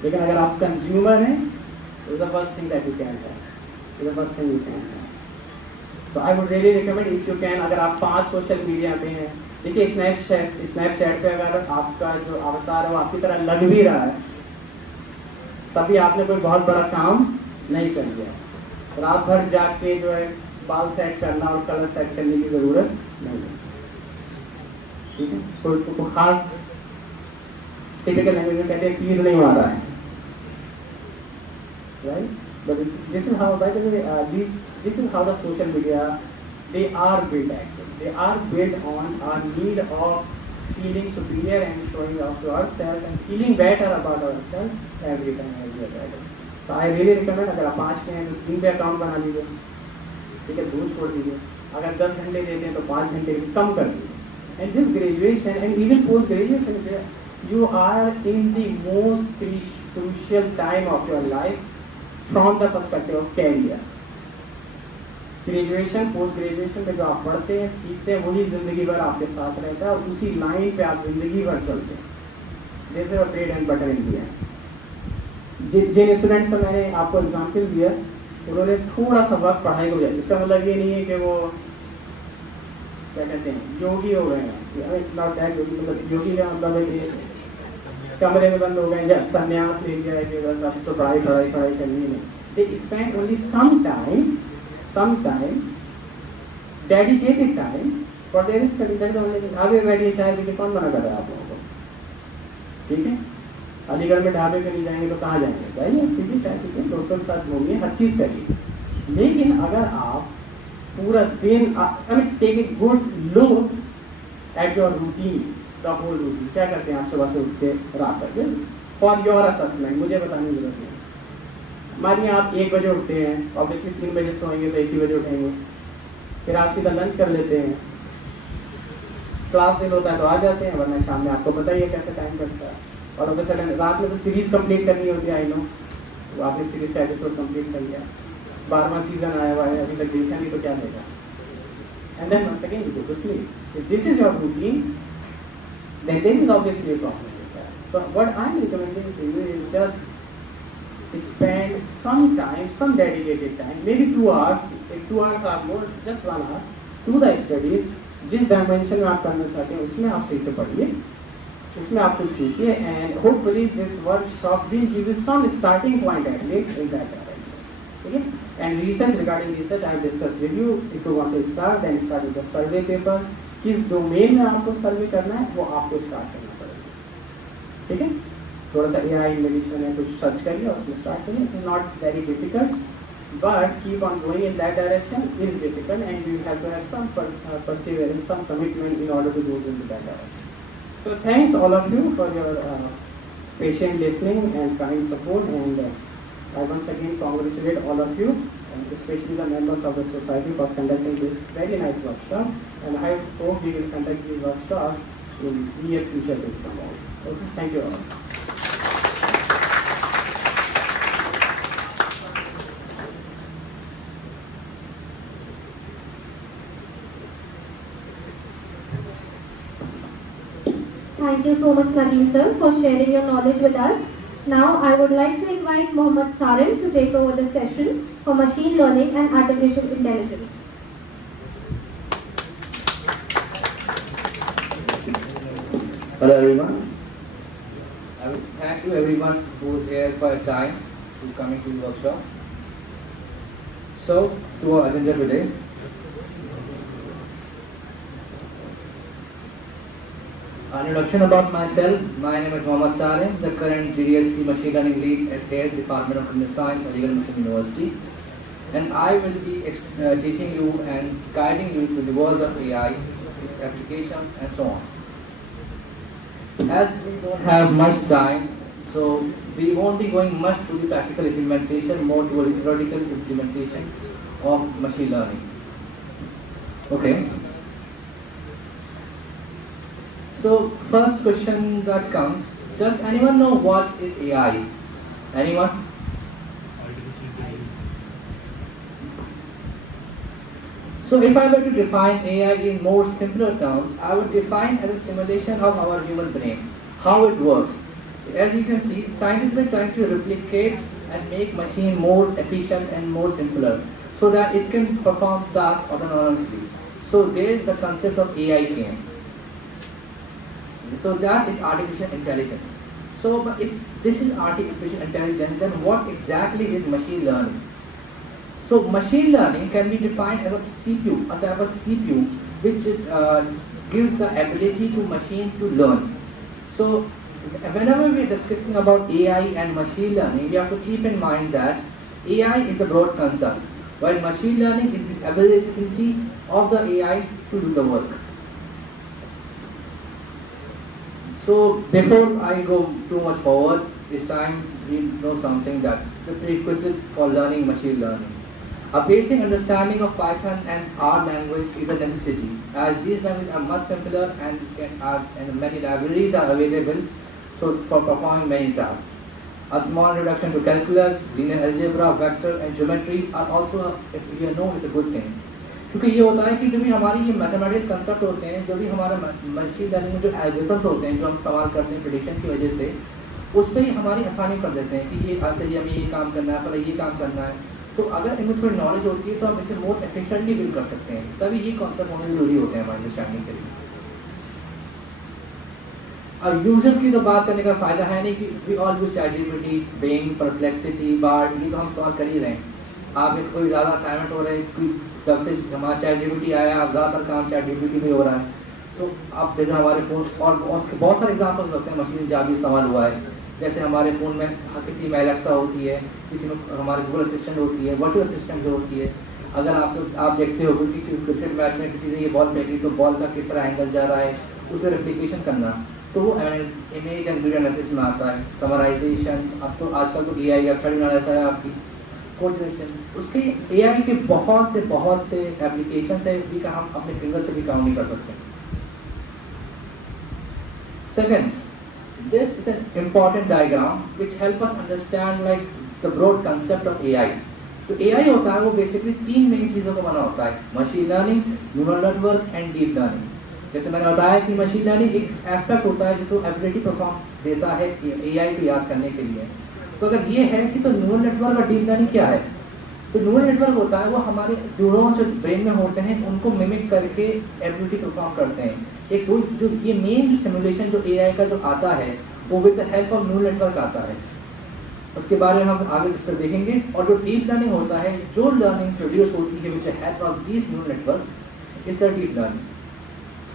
लेकिन अगर आप कंज्यूमर हैं, This is the first thing that you can have. This is the first thing you can have. So I would really recommend if you can, अगर आप 5 social media पे हैं, देखिए Snapchat पे अगर आपका जो अवतार है वो आपकी तरह लग भी रहा है, तभी आपने कोई बहुत बड़ा काम नहीं कर लिया। रात भर जाग के जो है बाल सेट करना और कलर सेट करने की जरूरत नहीं है, ठीक है। तो खास टिपिकल लैंग्वेज में कहते हैं तीर नहीं मारा है, right? But this is how, by the way, this is how the social media, they are built actually. They are built on our need of feeling superior and showing off to ourselves and feeling better about ourselves every time, every other. So I really recommend, अगर आप 5 के हैं तो 3 पे account बना लीजिए, ठीक है, 2 छोड़ दीजिए। अगर 10 घंटे देते हैं तो 5 घंटे कम कर दीजिए। And this graduation and even post graduation, you are in the most crucial time of your life from the perspective of career. Graduation post graduation में जो आप पढ़ते हैं सीखते हैं वही जिंदगी भर आपके साथ रहता है और उसी लाइन पे आप जिंदगी भर चलते हैं। जैसे वो ब्रेड एंड बटर इंडिया, जिन स्टूडेंट्स का मैंने आपको एग्जाम्पल दिया उन्होंने थोड़ा सा वक्त पढ़ाई को दिया, इसका मतलब ये नहीं है कि वो क्या कहते हैं योगी हो गए हैं, मतलब योगी का मतलब है कि कमरे में बंद हो गए या संन्यास ले लिया है कि बस अब तो पढ़ाई करनी नहीं। They spend only some time, dedicated time for their study. That is only thing. आगे बैठिए चाय पीके, कौन मना कर रहा है आप लोगों को, ठीक है। अलीगढ़ में ढाबे पे नहीं जाएंगे तो कहाँ जाएंगे, जाइए पीजिए चाय पीके, दोस्तों के साथ घूमिए, हर चीज़ करिए। लेकिन अगर आप पूरा दिन take a good look at your routine, the whole routine, क्या करते हैं आप सुबह से उठ के रात तक फॉर योर असेसमेंट, मुझे बताने की जरूरत नहीं। मानिए आप 1 बजे उठते हैं, ऑब्वियसली 3 बजे सोएंगे तो 1 ही बजे उठेंगे, फिर आप सीधा लंच कर लेते हैं, क्लास दिन होता है तो आ जाते हैं, वरना शाम में आपको पता ही है कैसे टाइम कटता है। और अगर रात में तो सीरीज कंप्लीट करनी होती है, आई नो, तो आपने सीरीज का एपिसोड कंप्लीट कर लिया, 12वां सीजन आया हुआ है, अभी तक देखा नहीं तो क्या देगा, and then once again you go to sleep. If this is your routine, then there is obviously a problem with that. So what I am recommending to you is just spend some time, some dedicated time, maybe 2 hours, if 2 hours are more, just 1 hour, to the studies, जिस dimension में आप करना चाहते हैं उसमें आप सही से पढ़िए, उसमें आप कुछ सीखिए, and hopefully this workshop will give you some starting point at least in that direction. Okay? And research, regarding research, I have discussed with you. If you want to start, then start with the survey paper. किस domain में आपको सर्वे करना है वो आपको start करना पड़ेगा, ठीक है। थोड़ा सा AI मेडिसिन है, कुछ सर्च करिए और उसमें स्टार्ट करिए। It's not very difficult, but keep on going in that direction is difficult and you have to have some perseverance, some commitment in order to go into that direction. So thanks all of you for your patient listening and kind support, and I once again congratulate all of you, and especially the members of the society for conducting this very nice workshop, and I hope we will conduct these workshops in near future with some more. Okay, thank you all. Thank you so much, Nadeem sir, for sharing your knowledge with us. Now, I would like to invite Mohammad Sarin to take over the session for machine learning and artificial intelligence. Hello everyone. I will thank you everyone who is here for a time to coming to the workshop. So, to our agenda today. An introduction about myself. My name is Mohammad Salim, the current GDSC Machine Learning Lead at HARE, Department of Computer Science, Aligarh Muslim University. And I will be teaching you and guiding you through the world of AI, its applications and so on. As we don't have much time, so we won't be going much to the practical implementation, more towards the theoretical implementation of machine learning. Okay. So first question that comes, does anyone know what is AI? Anyone? So if I were to define AI in more simpler terms, I would define as a simulation of our human brain, how it works. As you can see, scientists were trying to replicate and make machine more efficient and more simpler, so that it can perform tasks autonomously. So there the concept of AI came. So that is artificial intelligence. So but if this is artificial intelligence, then what exactly is machine learning? So machine learning can be defined as a CPU, a type of CPU which gives the ability to machine to learn. So whenever we are discussing about AI and machine learning, we have to keep in mind that AI is the broad concept, while machine learning is the ability of the AI to do the work. So before I go too much forward, it's time we know something that the prerequisite for learning machine learning. A basic understanding of Python and R language is a necessity, as these languages are much simpler and many libraries are available so for performing many tasks. A small introduction to calculus, linear algebra, vector and geometry are also, if you know, it's a good thing. क्योंकि ये होता है कि जो भी हमारी ये mathematical concept होते हैं, जो भी हमारा मशीन लर्निंग में जो एल्गोरिथम्स होते हैं जो हम इस्तेमाल करते हैं प्रेडिक्शन की वजह से, उस पर ही हमारी आसानी कर देते हैं कि ये चलिए हमें ये काम करना है, पहले ये काम करना है. तो अगर इनमें थोड़ी नॉलेज होती है तो हम इसे मोर एफिशिएंटली बिल्ड कर सकते हैं. तभी ये कॉन्सेप्ट होने जरूरी होते हैं हमारी अंडरस्टैंडिंग के लिए. अब यूजर्स की तो बात करने का फायदा है नहीं कि we all use ChatGPT, Bing, Perplexity, Bard, ये तो हम सॉल्व कर ही रहे हैं. आप एक कोई ज़्यादा असाइनमेंट हो रहा है, कोई जब से हमारा चैटजीपीटी आया, अब ज़्यादातर काम चैटजीपीटी में हो रहा है. तो अब जैसे हमारे फ़ोन और बहुत सारे एग्जाम्पल्स होते हैं मशीन जहाँ भी इस्तेमाल हुआ है. जैसे हमारे फ़ोन में किसी में एलेक्सा होती है, किसी में हमारे गूगल असिस्टेंट होती है, वर्चुअल असिस्टेंट जो होती है. अगर आप देखते हो कि क्रिकेट मैच में किसी ने ये बॉल फेंकी तो बॉल का किस तरह एंगल जा रहा है, उसे रेप्लिकेशन करना, तो वो इमेज एंड वीडियो एनालिसिस में आता है. समराइजेशन, अब तो आजकल तो AI वेबसाइट बना रहता है आपकी, कोऑर्डिनेशन, उसके AI के बहुत से एप्लीकेशन है भी का हम अपने फिंगर से भी काउंट नहीं कर सकते. Second, this is an important diagram which help us understand like the broad concept of AI. तो AI होता है वो बेसिकली तीन मेन चीज़ों को बना होता है: machine learning, neural network and deep learning. जैसे मैंने बताया कि मशीन लर्निंग एक एस्पेक्ट होता है जिसको एबिलिटी परफॉर्म देता है AI को याद करने के लिए. तो अगर ये है कि तो न्यूरल नेटवर्क और डीप लर्निंग क्या है? तो न्यूरल नेटवर्क होता है वो हमारे न्यूरॉन्स जो ब्रेन में होते हैं उनको मिमिक करके एबिलिटी परफॉर्म करते हैं. एक जो ये मेन सिमुलेशन जो AI का जो आता है वो with the help of neural network आता है. उसके बारे में हम आगे डिस्कस देखेंगे. और जो डीप लर्निंग होता है, जो लर्निंग प्रोड्यूस होती है with the help of these neural networks, is a deep learning.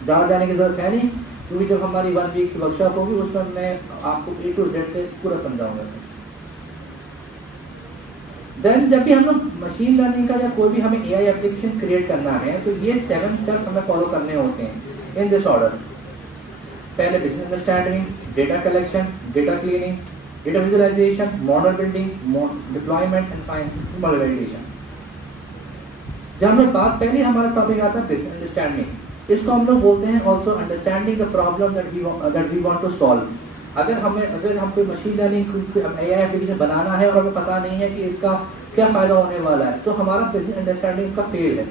ज़्यादा जाने की जरूरत है नहीं, क्योंकि जब हमारी 1 वीक की वर्कशॉप होगी उसमें मैं आपको A to Z से पूरा समझाऊंगा. देन जब भी हम लोग मशीन लर्निंग का या कोई भी हमें AI एप्लीकेशन क्रिएट करना है तो ये 7 स्टेप्स हमें फॉलो करने होते हैं इन दिस ऑर्डर. पहले business understanding, data collection, data cleaning, data visualisation, model building, deployment and final validation. जब हम लोग पहले हमारा टॉपिक आता है बिजनेस अंडरस्टैंडिंग. इसको हम लोग बोलते हैं also understanding the problem that we want to solve. अगर हम कोई मशीन लर्निंग AI एप्लीकेशन बनाना है और हमें पता नहीं है कि इसका क्या फ़ायदा होने वाला है, तो हमारा बिजनेस अंडरस्टैंडिंग का फेल है.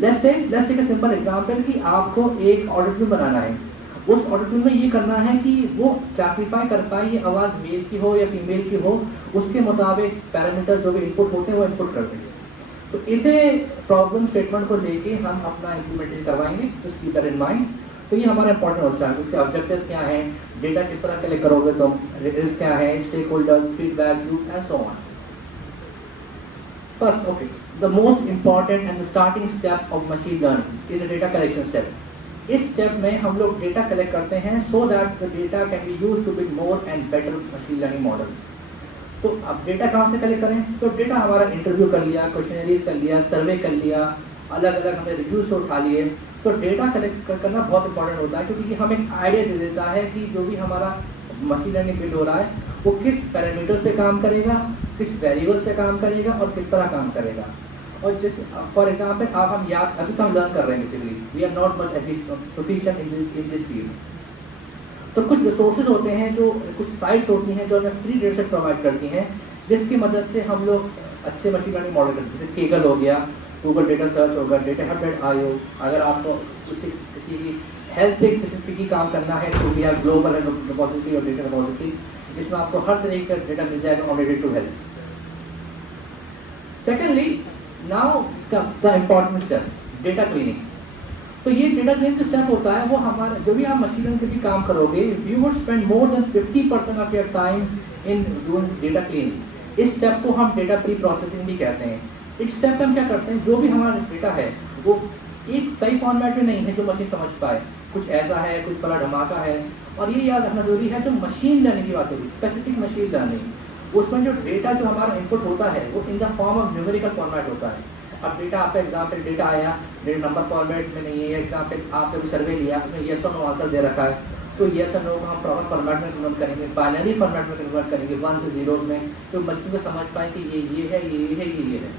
Let's take a simple example कि आपको एक ऑडिट फिल्म बनाना है. उस ऑडिट फिल्म में ये करना है कि वो क्लासीफाई कर पाए ये आवाज़ मेल की हो या फीमेल की हो, उसके मुताबिक पैरामीटर जो भी इनपुट होते हैं वो इनपुट कर देंगे. तो इसे प्रॉब्लम स्टेटमेंट को लेके हम अपना इम्प्लीमेंटेशन करवाएंगे. Just keep that in mind. तो ये हमारा इंपॉर्टेंट होता है. उसके ऑब्जेक्टिव क्या है, डेटा किस तरह कलेक्ट करोगे तुम, रिस्क क्या है, stakeholders, feedback loop and so on. First, okay, the most important and the starting step of machine learning is a data collection step. इस स्टेप में हम लोग डेटा कलेक्ट करते हैं so that the data can be used to build more and better machine learning models. तो अब data कहाँ से कलेक्ट करें? तो डेटा हमारा इंटरव्यू कर लिया, क्वेश्चनरीज कर लिया, सर्वे कर लिया, अलग अलग हमने रिव्यूज से उठा लिए. तो डेटा कलेक्ट करना बहुत इंपॉर्टेंट होता है क्योंकि हमें एक आइडिया दे देता है कि जो भी हमारा मशीन लर्निंग बिल्ड हो रहा है वो किस पैरामीटर्स पे काम करेगा, किस वेरिएबल्स पे काम करेगा और किस तरह काम करेगा. और जैसे फॉर एग्जाम्पल हम याद अभी तो हम लर्न कर रहे हैं, basically we are not much proficient in this field. तो कुछ रिसोर्सेज होते हैं, जो कुछ साइट्स होती हैं जो हमें फ्री डेटा सेट प्रोवाइड करती हैं, जिसकी मदद से हम लोग अच्छे मशीन लर्निंग मॉडल करते हैं. जैसे केगल हो गया, गूगल डेटा सर्च होगा, डेटा हब.io. अगर आपको किसी की हेल्थ पे स्पेसिफिकली काम करना है तो वी हैव ग्लोबल रिपोजिटरी और डेटा रिपोजिटरी. जिसमें आपको हर तरह का डेटा मिल जाएगा audited to health. Secondly, now the important step, data cleaning. तो ये डेटा क्लीनिंग जो स्टेप होता है वो हमारा, जो भी आप मशीन लर्निंग से भी काम करोगे, you would spend more than 50% of your time in doing data cleaning. इस स्टेप को हम डेटा प्री प्रोसेसिंग भी कहते हैं। इस स्टेप में हम क्या करते हैं, जो भी हमारा डेटा है वो एक सही फॉर्मेट में नहीं है जो मशीन समझ पाए, कुछ ऐसा है, कुछ बड़ा धमाका है। और ये याद रखना जरूरी है, जो मशीन लर्निंग की बात होगी, स्पेसिफिक मशीन लर्निंग, उसमें जो डेटा जो हमारा इनपुट होता है वो in the form of numerical format होता है। अब डेटा आपका एग्जाम्पल डेटा आया, डेटा नंबर फॉर्मेट में नहीं है, एग्जाम्पल आपने भी सर्वे लिया, उसमें येस और नो आंसर दे रखा है, तो येस और नो को हम प्रॉपर फॉर्मेट में कन्वर्ट करेंगे, बाइनरी फॉर्मेट में कन्वर्ट करेंगे 1 से 0 में, तो मशीन को समझ पाए कि ये है, ये है, ये है।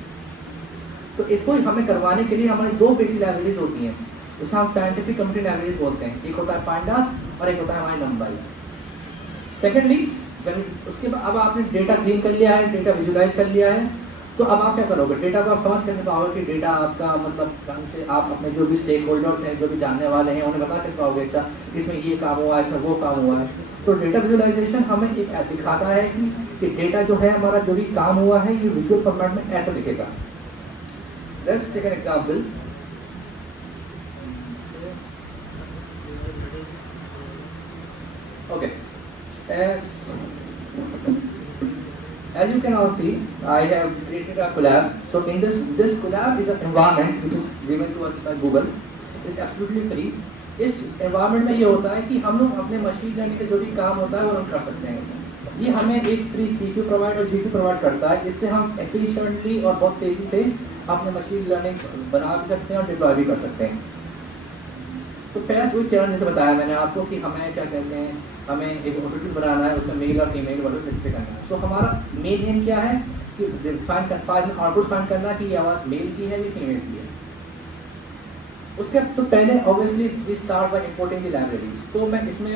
तो इसको हमें करवाने के लिए हमारी 2 बेसिक लाइब्रेरीज होती हैं, उसे हम साइंटिफिक कंप्यूटर लाइब्रेरीज बोलते हैं। एक होता है पांडास और एक होता है हमारी नंबाई। सेकेंडली, उसके बाद अब आपने डेटा क्लीन कर लिया है, डेटा विजुलाइज कर लिया है, तो अब आप क्या करोगे, डेटा को आप समझ कैसे पाओगे कि डेटा आपका मतलब ढंग से आप अपने जो भी स्टेक होल्डर्स हैं, जो भी जानने वाले हैं, उन्हें बता कैसे पाओगे, अच्छा इसमें ये काम हुआ है, इसमें वो काम हुआ है। तो डेटा विजुलाइजेशन हमें एक दिखाता है कि डेटा जो है हमारा जो भी काम हुआ है ये विजुअल फॉर्मेट में ऐसा दिखेगा। Let's take an example. Okay, as you can all see, I have created a collab. So in this collab is an environment which is given to us by Google. It's absolutely free. इस environment में ये होता है कि हम लोग अपने machine learning के जो भी काम होता है वो हम कर सकते हैं। ये हमें एक फ्री CPU प्रोवाइड और GPU प्रोवाइड करता है। इससे हम एफिशिएंटली और बहुत तेज़ी से अपने मशीन लर्निंग बना भी सकते हैं और डिप्लॉय भी कर सकते हैं। तो पहला जो चरण जैसे बताया मैंने आपको कि हमें क्या कहते हैं, हमें एक ऑटोट्यून बनाना है, उसमें मेल और फीमेल वर्ड स्पेसिफाई करना है। सो हमारा मेन एम क्या है कि आउटपुट फाइंड करना कि ये आवाज़ मेल की है या फीमेल की है। उसके तो पहले obviously we start by importing the library. तो मैं इसमें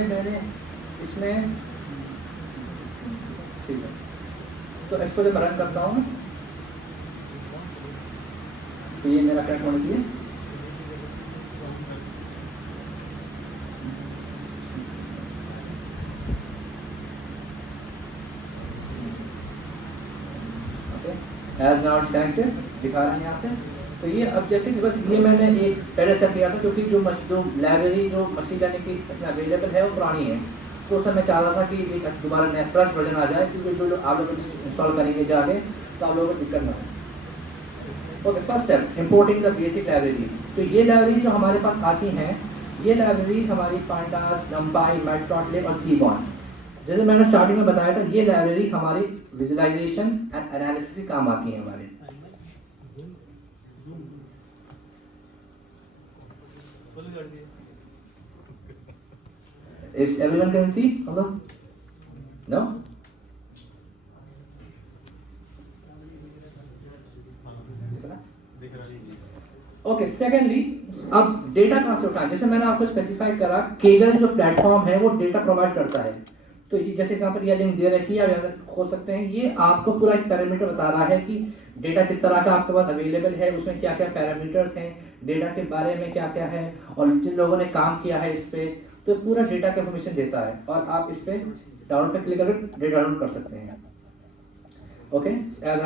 ठीक है, तो इसको जब रन करता हूँ तो ये मेरा कनेक्ट होने चाहिए। एज नॉट सेलेक्टेड दिखा रहे हैं यहाँ से। तो ये अब जैसे कि बस ये मैंने एक पहले सेट किया था, क्योंकि जो लाइब्रेरी जो मशीन लर्निंग की इसमें अवेलेबल है वो पुरानी है, तो उसमें मैं चाह रहा था कि एक दोबारा नया फ्रेश वर्जन आ जाए, क्योंकि जो आप लोग इंस्टॉल करेंगे जाके तो आप लोगों को दिक्कत ना हो। Okay, first step importing the basic library. तो ये लाइब्रेरी जो हमारे पास आती हैं, ये लाइब्रेरी हमारी पांडास, नंपाई, मैटप्लॉटलिब और सीबॉर्न, जैसे मैंने स्टार्टिंग में बताया था, ये लाइब्रेरी हमारी विजुअलाइजेशन एंड एनालिसिस के काम आती है हमारे। Is everyone can see? Hello? No? Okay, secondly अब डेटा कहाँ से उठाएं, जैसे मैंने आपको स्पेसिफाई करा, केगल जो प्लेटफॉर्म है वो डेटा प्रोवाइड करता है। तो ये जैसे यहाँ पर ये लिंक दे रखी है, आप खोल सकते हैं। ये आपको पूरा एक पैरामीटर बता रहा है कि डेटा किस तरह का आपके पास अवेलेबल है, उसमें क्या क्या पैरामीटर्स हैं, डेटा के बारे में क्या क्या है, और जिन लोगों ने काम किया है इस पे, तो पूरा डेटा का इन्फॉर्मेशन देता है। और आप इस पे डाउनलोड पे क्लिक करके डेटा डाउनलोड कर सकते हैं। ओके,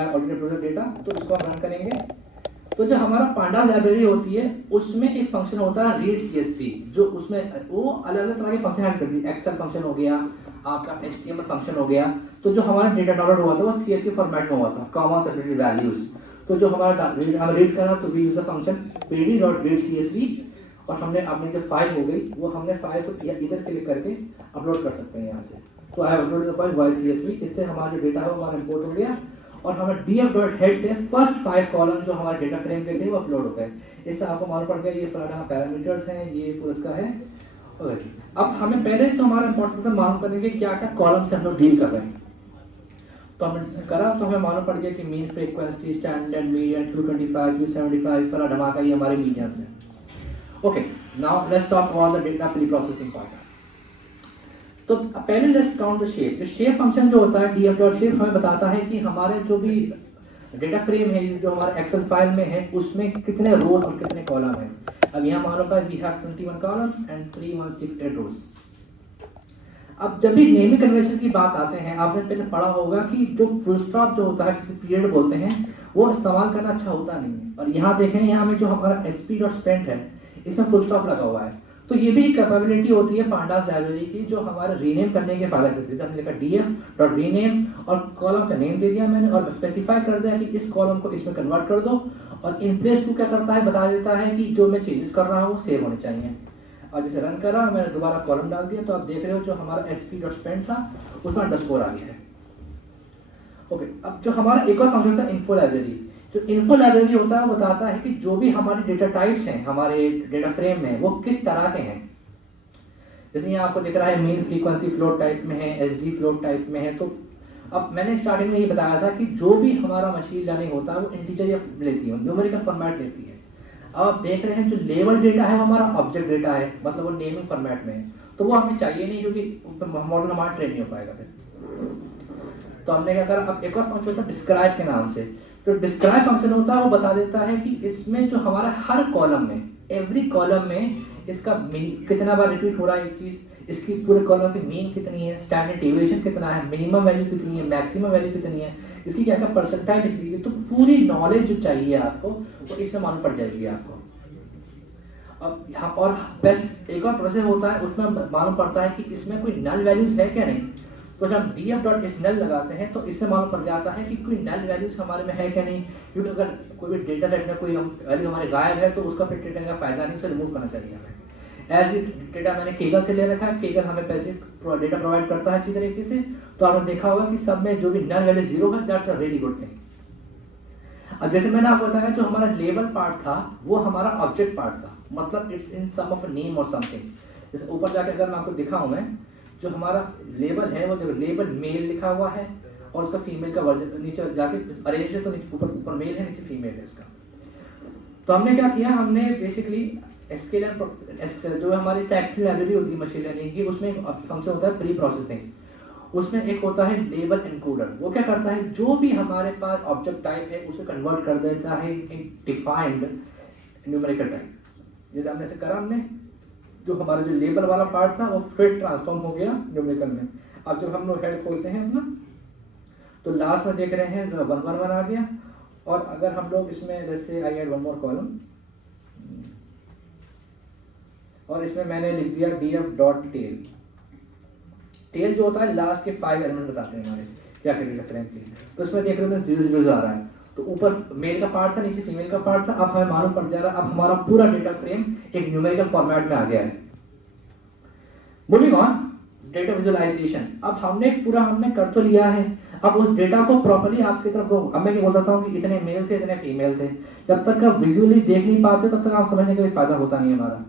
ऑडिटेड डेटा, तो इसको आप रन करेंगे। तो जो हमारा पांडास लाइब्रेरी होती है उसमें एक फंक्शन होता है रीड CSV, जो उसमें वो अलग अलग तरह के फंक्शन हैंडल करती है। एक्सेल फंक्शन हो गया, आपका HTML फंक्शन हो गया। तो जो हमारा डेटा डाउनलोड हुआ था वो CSV फॉर्मेट में हुआ था, कॉमा सेपरेटेड वैल्यूज। तो जो हमारा हमें रीड करना, तो we use the function pd.readCSV, और हमने अपनी जो फाइल हो गई वो हमने फाइल को इधर क्लिक करके अपलोड कर सकते हैं यहाँ से। तो I upload the file y.csv, इससे हमारा जो डेटा है वो हमारा इंपोर्ट हो गया, और हमें df.head से फर्स्ट 5 कॉलम जो हमारे डेटा फ्रेम के थे वो अपलोड हो गए। इससे आपको मालूम पड़ गया ये पैरामीटर्स हैं, ये पूरा इसका है। अब हमें पहले तो हमारा इंपॉर्टेंट मालूम करने के क्या क्या कॉलम से हम लोग डील कर रहे हैं। तो हमने करा, तो हमें मालूम पड़ गया कि mean frequency, standard, median, Q25, Q75, फला धमाका, ये हमारे मीडियंस हैं। Okay, now let's talk about the data pre processing part. तो पहले लेट्स काउंट द शेप। जो शेप फंक्शन जो होता है df.shape हमें बताता है कि हमारे जो भी डेटा फ्रेम है जो हमारे एक्सेल फाइल में है उसमें कितने रोज और कितने कॉलम हैं। अब यहाँ मान लो वी हैव 21 कॉलम्स एंड 3, 1, 6, 8 रोज। अब जब भी नेमिंग कन्वेंशन की बात आते हैं, आपने पहले पढ़ा होगा कि जो फुल स्टॉप जो होता है किसी पीरियड बोलते हैं, वो इस्तेमाल करना अच्छा होता नहीं है। और यहाँ देखें, यहाँ में जो हमारा sp.spent है, इसमें फुल स्टॉप लगा हुआ है। तो ये भी कैपेबिलिटी होती है पांडास लाइब्रेरी की, जो हमारे रीनेम करने के फायदा करती है। जैसे हमने लिखा df.rename और कॉलम का नेम दे दिया मैंने, और स्पेसिफाई कर दिया कि इस कॉलम को इसमें कन्वर्ट कर दो, और इन प्लेस टू क्या करता है, बता देता है कि जो मैं चेंजेस कर रहा हूँ सेव होने चाहिए। और जैसे रन करा, मैंने दोबारा कॉलम डाल दिया, तो आप देख रहे हो जो हमारा sp.spent था उसमें अंडरस्कोर आ गया है। ओके, अब जो हमारा एक और फंक्शन था इन्फो लाइब्रेरी। जो इन्फो लाइब्रेरी होता है वो बताता है कि जो भी हमारे डेटा टाइप्स हैं हमारे डेटा फ्रेम में, वो किस तरह के हैं। जैसे यहाँ आपको दिख रहा है मेन फ्रीक्वेंसी फ्लोट टाइप में है, एसडी फ्लोट टाइप में है। तो अब मैंने स्टार्टिंग में ये बताया था कि जो भी हमारा मशीन लर्निंग होता है वो इंटीजर या लेती है, न्यूमेरिकल फॉर्मेट लेती है। अब आप देख रहे हैं जो लेवल डेटा है वो हमारा ऑब्जेक्ट डेटा है, मतलब वो नेमिंग फॉर्मेट में है। तो वो हमें चाहिए नहीं, क्योंकि मॉडल हमारा ट्रेन नहीं हो पाएगा फिर। तो हमने क्या करा, अब एक और फंक्शन होता है डिस्क्राइब के नाम से। तो डिस्क्राइब फंक्शन होता है वो बता देता है कि इसमें जो हमारा हर कॉलम में, एवरी कॉलम में इसका कितना बार रिपीट हो रहा है एक चीज, इसकी पूरे कॉलम की मीन कितनी है, स्टैंडर्ड डेविएशन कितना है, मिनिमम वैल्यू कितनी है, मैक्सिमम वैल्यू कितनी है, इसकी क्या क्या परसेंटाइल लिखी है। तो पूरी नॉलेज जो चाहिए आपको वो इसमें मालूम पड़ जाएगी आपको। अब यहाँ और बेस्ट एक और प्रोसेस होता है, उसमें मालूम पड़ता है कि इसमें कोई नल वैल्यूज है क्या नहीं। तो जब df.isNull लगाते हैं तो इससे मालूम पड़ जाता है कि कोई नल वैल्यूज हमारे में है क्या नहीं। क्योंकि अगर कोई भी डेटा सेट में कोई वैल्यू हमारे गायब है तो उसका फिर ट्रीटमेंट का फायदा नहीं, उसे रिमूव करना चाहिए हमें। एज डेटा मैंने केगल से ले रखा है, केगल हमें पैसे डेटा प्रोवाइड करता है अच्छी तरीके से। तो आपने देखा होगा कि सब में जो भी नल वैल्यू 0 है, that's a really good thing. अब जैसे मैंने आपको बताया जो हमारा लेबल पार्ट था वो हमारा ऑब्जेक्ट पार्ट था, मतलब it's in some of a name और समथिंग। जैसे ऊपर जाके अगर मैं आपको दिखाऊं, मैं जो हमारा लेबल है वो देखो लेबल मेल लिखा हुआ है और उसका फीमेल का वर्जन नीचे जाके अरेंज है, तो ऊपर मेल है नीचे फीमेल है उसका। तो हमने क्या किया, हमने बेसिकली एसक्यूएल जो हमारी सेक्रेटरी लाइब्रेरी होती है मशीन लर्निंग की, उसमें एक फंक्शन होता है प्री प्रोसेसिंग। उसमें एक होता है लेबल एनकोडर। वो क्या करता है, जो भी हमारे पास ऑब्जेक्ट टाइप है उसे कन्वर्ट कर देता है इन डिफाइंड न्यूमेरिकल टाइप। जैसे हमने ऐसे करा, हमने जो हमारा जो लेबल वाला पार्ट था वो फिर ट्रांसफॉर्म हो गया न्यूमेरिकल में। अब जब हम लोग हेड खोलते हैं अपना, तो लास्ट में देख रहे हैं 111 आ गया। और अगर हम लोग इसमें जैसे I add one more column, और इसमें मैंने लिख दिया df.tail। टेल जो होता है लास्ट के 5 एलिमेंट बताते हैं हमारे क्या क्या फ्रेम के। तो इसमें देख रहे हो 0 आ रहा है, तो ऊपर मेल का पार्ट था, नीचे फीमेल का पार्ट था। अब हमें मालूम पड़ जा रहा है अब हमारा पूरा डेटा फ्रेम एक न्यूमेरिकल फॉर्मेट में आ गया है। Moving on, data visualisation. अब हमने कर तो लिया है, अब उस डेटा को प्रॉपर्ली आपकी तरफ, अब मैं क्या बोलता हूँ कि इतने मेल थे इतने फीमेल थे, जब तक आप विजुअली देख नहीं पाते तब तक आप समझने का भी फायदा होता नहीं हमारा।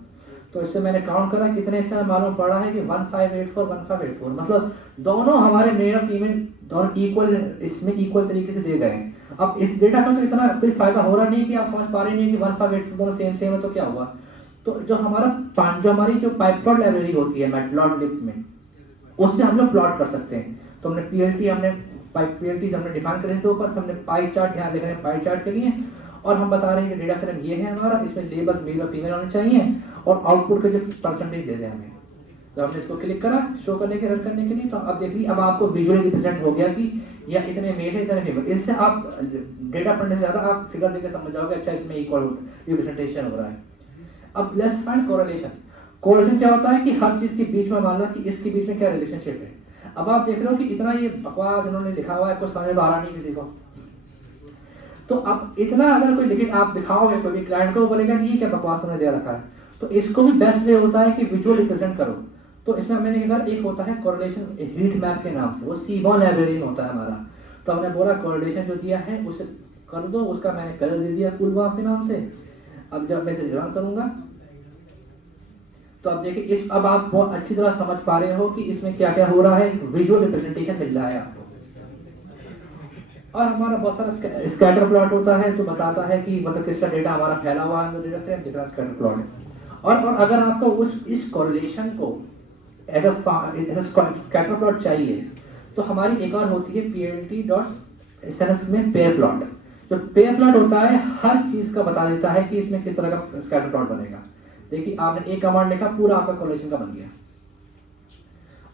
तो इससे मैंने काउंट करा कितने, इससे मालूम पड़ा है कि 1584 मतलब दोनों हमारे मेल और फीमेल दोनों इक्वल, इसमें इक्वल तरीके से दे गए हैं। अब इस डेटा का तो इतना कोई फायदा हो रहा नहीं कि आप समझ पा रहे नहीं कि 1584 दोनों सेम है, तो क्या हुआ। तो जो हमारी जो पाइपप्लॉट लाइब्रेरी होती है मैटप्लॉटलिब में, उससे हम लोग प्लॉट कर सकते हैं। तो हमने पीएलटी हमने डिफाइन करे थे ऊपर, हमने पाई चार्ट यहाँ लिख रहे हैं पाई चार्ट के लिए, और हम बता रहे हैं कि डेटा फ्रेम ये है हमारा, इसमें लेबल्स मेल और फीमेल होने चाहिए, और आउटपुट के जो परसेंटेज दे दें हमें। तो हमने इसको क्लिक करा शो करने के, रन करने के लिए। तो अब देखिए अब आपको विजुअली रिप्रेजेंट हो गया कि या इतने मेल है इतने फीमेल। इससे आप डेटा पढ़ने से ज्यादा आप फिगर देकर समझ जाओगे, अच्छा इसमें इक्वल रिप्रेजेंटेशन हो रहा है। अब लेट्स फाइंड कोरिलेशन। कोरिलेशन क्या होता है कि हर चीज के बीच में मान लो कि इसके बीच में क्या रिलेशनशिप है। अब आप देख रहे हो कि इतना ये बकवास इन्होंने लिखा हुआ है, कुछ समझ आ रहा नहीं किसी को। तो अब इतना अगर कोई लिखे आप दिखाओगे कोई भी क्लाइंट को, वो बोलेगा कि ये क्या बकवास उन्होंने दे रखा है। तो इसको भी बेस्ट वे होता है कि विजुअल रिप्रेजेंट करो। तो इसमें मैंने कहा एक होता है कोरिलेशन हीट मैप के नाम से, वो सीबॉर्न लाइब्रेरी में होता है हमारा। तो हमने बोला कोरिलेशन जो दिया है उसे कर दो, उसका मैंने कलर दे दिया कूलवाफ के नाम से। अब जब मैं इसे रन करूंगा तो अब देखिए अब आप बहुत अच्छी तरह समझ पा रहे हो कि इसमें क्या क्या हो रहा है, विजुअल रिप्रेजेंटेशन मिल रहा है आपको। और हमारा बहुत सारा स्कैटर प्लॉट होता है जो बताता है कि मतलब किसका डेटा हमारा फैला हुआ है डेटा फ्रेम, जितना स्कैटर प्लॉट है। और अगर आपको इस कोरिलेशन को एज अ स्कैटर प्लॉट चाहिए तो हमारी एक और होती है plt.sns में पेयर प्लॉट। जो पेयर प्लॉट होता है हर चीज का बता देता है कि इसमें किस तरह का स्कैटर प्लॉट बनेगा। देखिए आपने एक कमांड लिखा, पूरा आपका कोरिलेशन का बन गया।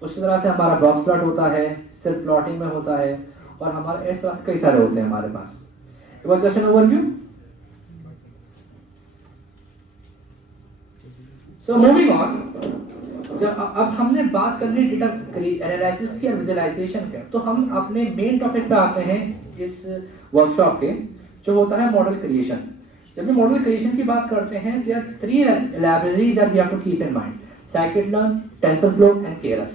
उसी तरह से हमारा बॉक्स प्लॉट होता है, सिर्फ प्लॉटिंग में होता है, और हमारा इस तरह कई सारे होते हैं हमारे पास। It was just an overview. So moving on, जब अब हमने बात कर ली डेटा एनालिसिस की और विजुअलाइजेशन के, तो हम अपने मेन टॉपिक पे आते हैं इस वर्कशॉप के, जो होता है मॉडल क्रिएशन। जब हम मॉडल क्रिएशन की बात करते हैं, there are three libraries that we have to keep in mind: scikit-learn, TensorFlow and Keras।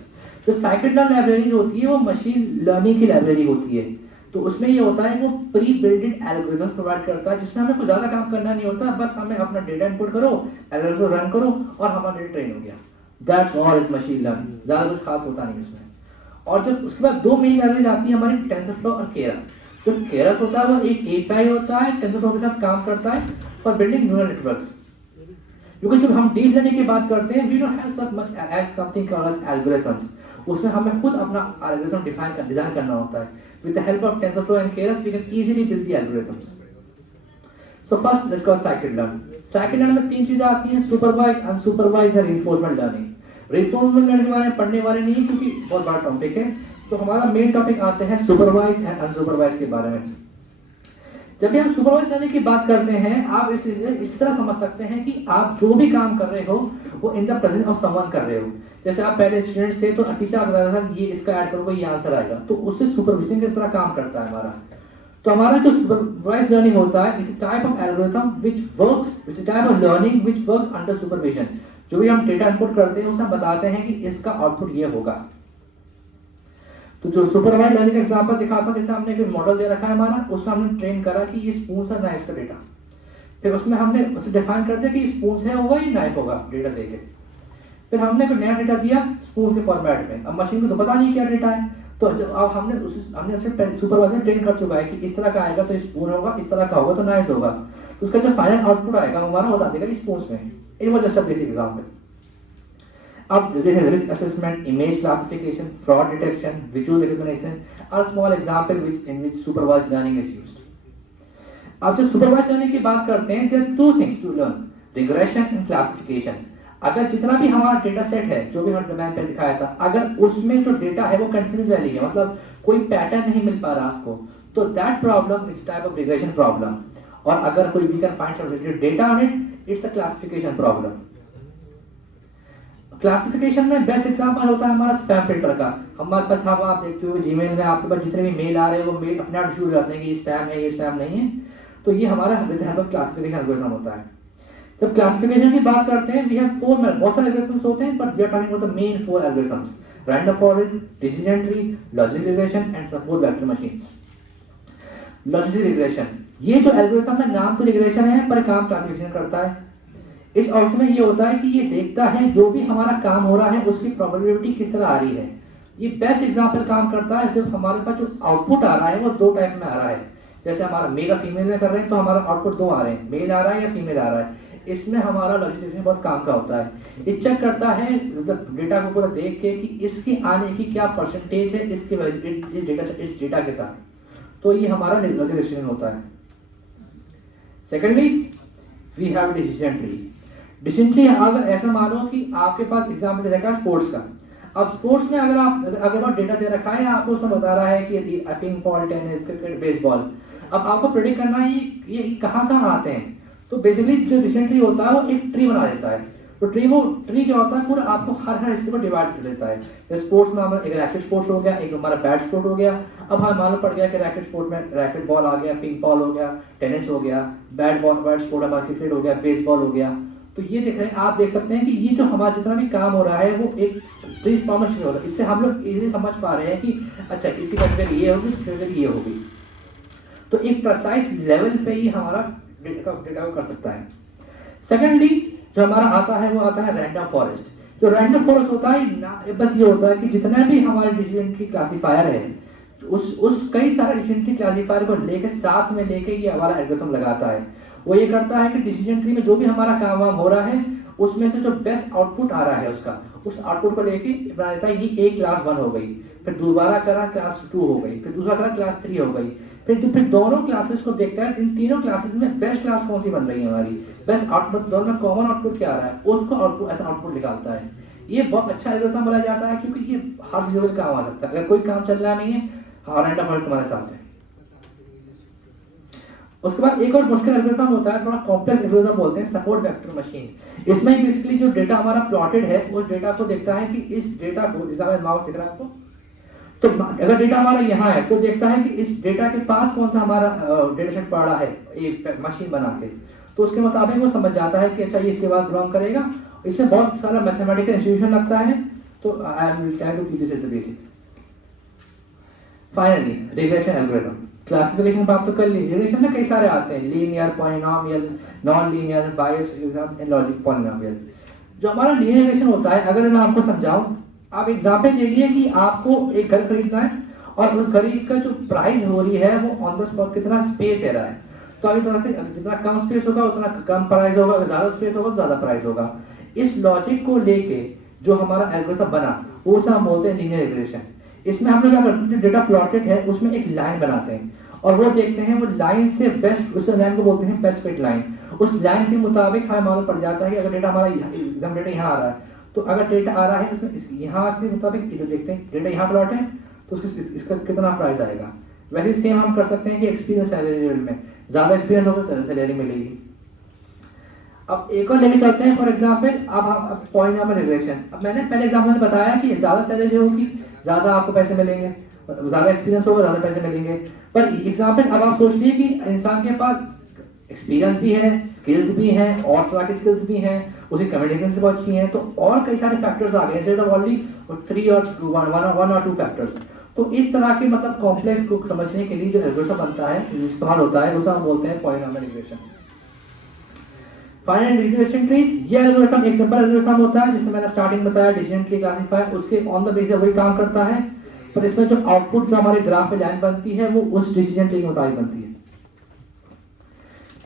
जो scikit-learn लाइब्रेरी होती है वो मशीन लर्निंग की लाइब्रेरी होती है। तो उसमें ये होता है वो प्री बिल्डेड एल्गोरिथम प्रोवाइड करता है, जिसमें हमें कुछ ज्यादा काम करना नहीं होता, बस हमें अपना डेटा इनपुट करो, एल्गोरिथम रन करो और हमारा डेटा ट्रेन हो गया। That's all is machine learning, ज्यादा कुछ खास होता नहीं इसमें। और जब उसके बाद दो मेन लाइब्रेरीज आती है हमारी, टेंसरफ्लो और केरस। जो केरस होता है वो एक एपीआई होता है, टेंसरफ्लो के साथ काम करता है फॉर बिल्डिंग न्यूरल नेटवर्क्स। क्योंकि जब हम डीप लर्निंग की बात करते हैं, we don't have such much as something called algorithms. उसमें हमें खुद अपना एल्गोरिथम डिजाइन करना होता है। With the help of TensorFlow and Keras, we can easily build the algorithms. So first, let's go scikit-learn. Scikit-learn में तीन चीजें आती हैं: supervised, unsupervised और reinforcement learning। reinforcement learning के बारे में पढ़ने वाले नहीं, क्योंकि बहुत बड़ा टॉपिक है। तो हमारा मेन टॉपिक आते हैं supervised and unsupervised के बारे में। जब भी हम सुपरवाइज लर्निंग की बात करते हैं, आप इस तरह समझ सकते हैं कि आप जो भी काम कर रहे हो वो in the presence of someone कर रहे हो। जैसे आप पहले स्टूडेंट्स थे तो टीचर आपको बताता था ये इसका ऐड करोगे ये आंसर आएगा, तो उससे सुपरविजन की तरह काम करता है हमारा। तो हमारा जो सुपरवाइज लर्निंग होता है, इस type of algorithm which works, इस type of learning which works under supervision. जो भी हम डेटा इनपुट करते हैं उसमें बताते हैं कि इसका आउटपुट ये होगा। तो जो सुपरवाइज लर्निंग का एग्जांपल दिखाता हूं, जैसे हमने कोई मॉडल दे रखा है हमारा, उसमें हमने ट्रेन करा कि ये स्पून और नाइफ का डेटा, फिर उसमें हमने उसे डिफाइन कर दिया कि स्पून है होगा या नाइफ होगा डेटा देके। फिर हमने कोई नया डेटा दिया स्पून के फॉर्मेट में। अब मशीन को तो पता नहीं क्या डेटा है, तो अब हमने उसे सुपरवाइजर ट्रेन कर चुका है कि इस तरह का आएगा तो स्पून होगा, इस तरह का होगा तो नाइफ होगा। तो उसका जो फाइनल आउटपुट आएगा हमारा बता देगा स्पून में। It was just a basic example. अब risk assessment, image classification, fraud detection, visual recognition are small example in which supervised learning is used. अब जब supervised learning की बात करते हैं, there are two things to learn: regression and classification. अगर जितना भी हमारा डेटा सेट है, जो भी हमने डोमेन पे दिखाया था, अगर उसमें जो डेटा है वो कंटिन्यूस वैल्यू है, मतलब कोई पैटर्न नहीं मिल पा रहा आपको, तो that problem is type of regression problem. और अगर कोई we can find some related data on it, it's a classification problem. Classification में बेस्ट एग्जांपल होता है हमारा स्पैम फिल्टर का। हमारे पास आप देखते हो जीमेल में आपके पास जितने भी मेल आ रहे हैं वो मेल अपने आप शुरू हो जाते हैं कि ये स्पैम है, ये स्पैम नहीं है। तो ये हमारा with help of classification algorithm होता है। जब क्लासिफिकेशन की बात करते हैं, वी हैव फोर, बहुत सारे एल्गोरिथम्स होते हैं, but we are talking about the main four algorithms: random forest, decision tree, logic regression and support vector machines. Logic regression, ये जो एल्गोरिथम है नाम तो रिग्रेशन है पर काम क्लासिफिकेशन करता है। इस आउटपुट में ये होता है कि ये देखता है जो भी हमारा काम हो रहा है उसकी प्रोबेबिलिटी किस तरह आ रही है। ये बेस्ट एग्जांपल काम करता है जब हमारे पास जो आउटपुट आ रहा है वो दो टाइप में आ रहा है। जैसे हमारा मेल और फीमेल में कर रहे हैं तो हमारा आउटपुट दो आ रहे हैं, मेल आ रहा है या फीमेल आ रहा है। इसमें हमारा लॉजिक बहुत काम का होता है। ये चेक करता है डेटा को पूरा देख के कि इसकी आने की क्या परसेंटेज है इसके इस डेटा के साथ। तो ये हमारा लॉजिक होता है। Secondly we have decision tree. Decision tree अगर ऐसा मानो कि आपके पास एग्जाम्पल दे रखा है स्पोर्ट्स का। अब स्पोर्ट्स में अगर आप डेटा दे रखा है, आपको उसमें बता रहा है कि pink ball, tennis, cricket, baseball. अब आपको प्रेडिक्ट करना है ये कहाँ कहाँ आते हैं। तो बेसिकली जो डिसीजन ट्री होता है वो एक ट्री बना देता है। तो ट्री क्या होता है, पूरा आपको हर हिस्से को डिवाइड कर देता है। जैसे स्पोर्ट्स में हमारा एक रैकेट स्पोर्ट्स हो गया, एक हमारा बैट स्पोर्ट हो गया। अब हमें मालूम पड़ गया कि रैकेट स्पोर्ट में रैकेट बॉल आ गया, पिंग बॉल हो गया, टेनिस हो गया, बैट स्पोर्ट हमारा क्रिकेट हो गया, बेसबॉल हो गया। तो ये देख रहे हैं, आप देख सकते हैं कि ये जो हमारा जितना भी काम हो रहा है वो एक ट्री फॉर्म में हो रहा है। इससे हम लोग इजीली समझ पा रहे हैं कि अच्छा इसकी कैटेगरी ये होगी, कैटेगरी ये होगी। तो एक प्रिसाइज लेवल पे ही हमारा डेटा को कर सकता है। सेकेंडली जो हमारा आता है वो आता है रैंडम फॉरेस्ट। जो रैंडम फॉरेस्ट होता है बस ये होता है कि जितने भी हमारे डिसीजन ट्री क्लासिफायर है उस कई सारे डिसीजन ट्री क्लासिफायर को लेके साथ में लेके ये हमारा एल्गोरिथम लगाता है। वो ये करता है कि डिसीजन ट्री में जो भी हमारा काम वाम हो रहा है उसमें से जो बेस्ट आउटपुट आ रहा है उस आउटपुट को लेके बना देता है ये क्लास 1 हो गई, फिर दोबारा करा क्लास 2 हो गई, फिर दूसरा करा क्लास 3 हो गई। फिर दोनों क्लासेस को देखता है, इन तीनों क्लासेस में बेस्ट क्लास कौन सी बन रही है हमारी, बेस्ट आउटपुट, दोनों में कॉमन आउटपुट क्या आ रहा है उसको आउटपुट निकालता है। ये बहुत अच्छा एल्गोरिथम बोला जाता है क्योंकि ये हर जगह पे काम आ सकता है। अगर कोई काम चल रहा नहीं है, रैंडम फॉरेस्ट तुम्हारे साथ है। उसके बाद एक और मुश्किल एल्गोरिथम होता है, थोड़ा कॉम्प्लेक्स एल्गोरिथम बोलते हैं, सपोर्ट वेक्टर मशीन। इसमें बेसिकली जो डेटा हमारा प्लॉटेड है उस डेटा को देखता है कि इस डेटा को, जैसा माउस दिख रहा है आपको, तो अगर डेटा हमारा यहाँ है तो देखता है कि इस डेटा के पास कौन सा हमारा डेटा सेट पड़ा है एक मशीन बना के, तो उसके मुताबिक वो समझ जाता है कि अच्छा ये इसके बाद बिलोंग करेगा। इसमें बहुत सारा मैथमेटिकल इंस्टीट्यूशन लगता है, तो I will try to keep this as the basic. Finally regression algorithm. Classification बात तो कर ली, रिग्रेशन में कई सारे आते हैं, linear, polynomial, non linear, bias and logic polynomial. जो हमारा लीनियर रिग्रेशन होता है, अगर मैं आपको समझाऊं, आप एग्जांपल ले लीजिए कि आपको एक घर खरीदना है और उस घर का जो प्राइस हो रही है वो ऑन द स्पॉट कितना स्पेस है रहा है, तो अभी जितना कम स्पेस होगा उतना कम प्राइस होगा, अगर ज्यादा स्पेस होगा तो ज्यादा प्राइस होगा। इस लॉजिक को लेके जो हमारा एल्गोरिथम बना वो उसे हम बोलते हैं लीनियर रिग्रेशन। इसमें हम लोग क्या करते हैं, जो डेटा प्लॉटेड है उसमें एक लाइन बनाते हैं और वो देखते हैं वो लाइन से बेस्ट, उस लाइन को बोलते हैं बेस्ट फिट लाइन। उस लाइन के मुताबिक हमें मालूम पड़ जाता है कि अगर डेटा हमारा एकदम डेटा यहाँ आ रहा है, तो अगर डेटा आ रहा है उसमें यहाँ के मुताबिक इधर देखते हैं डेटा यहाँ प्लॉट है तो इसका कितना प्राइस आएगा। वैसे सेम हम कर सकते हैं कि एक्सपीरियंस सैलरी में ज्यादा एक्सपीरियंस होगा सैलरी मिलेगी। अब एक और लेके चलते हैं, फॉर एग्जांपल अब पॉलिनोमियल रिग्रेशन। अब मैंने पहले एग्जांपल में बताया कि ज्यादा सैलरी होगी ज्यादा आपको पैसे मिलेंगे, ज्यादा एक्सपीरियंस होगा ज्यादा पैसे मिलेंगे। पर एग्जांपल अब आप सोच लीजिए कि इंसान के पास एक्सपीरियंस भी है, स्किल्स भी हैं, और तरह की स्किल्स भी हैं, उसकी कम्युनिकेशन स्किल्स बहुत अच्छी हैं, तो और कई सारे फैक्टर्स आ गए इंस्टेड ऑफ ओनली 3 और 1 और 2 फैक्टर्स। तो इस तरह के मतलब कॉम्प्लेक्स को समझने के लिए जो एल्गोरिथम बनता है, इस्तेमाल होता है, उसे हम बोलते हैं polynomial regression. Final decision trees, ये एल्गोरिथम एक सिंपल एल्गोरिथम होता है जिसमें मैंने स्टार्टिंग बताया डिसीजन ट्री क्लासिफायर, उसके ऑन द बेसिस वही काम करता है, पर इसमें जो आउटपुट जो हमारे ग्राफ पे लाइन बनती है वो उस डिसीजन ट्री के मुताबिक बनती है।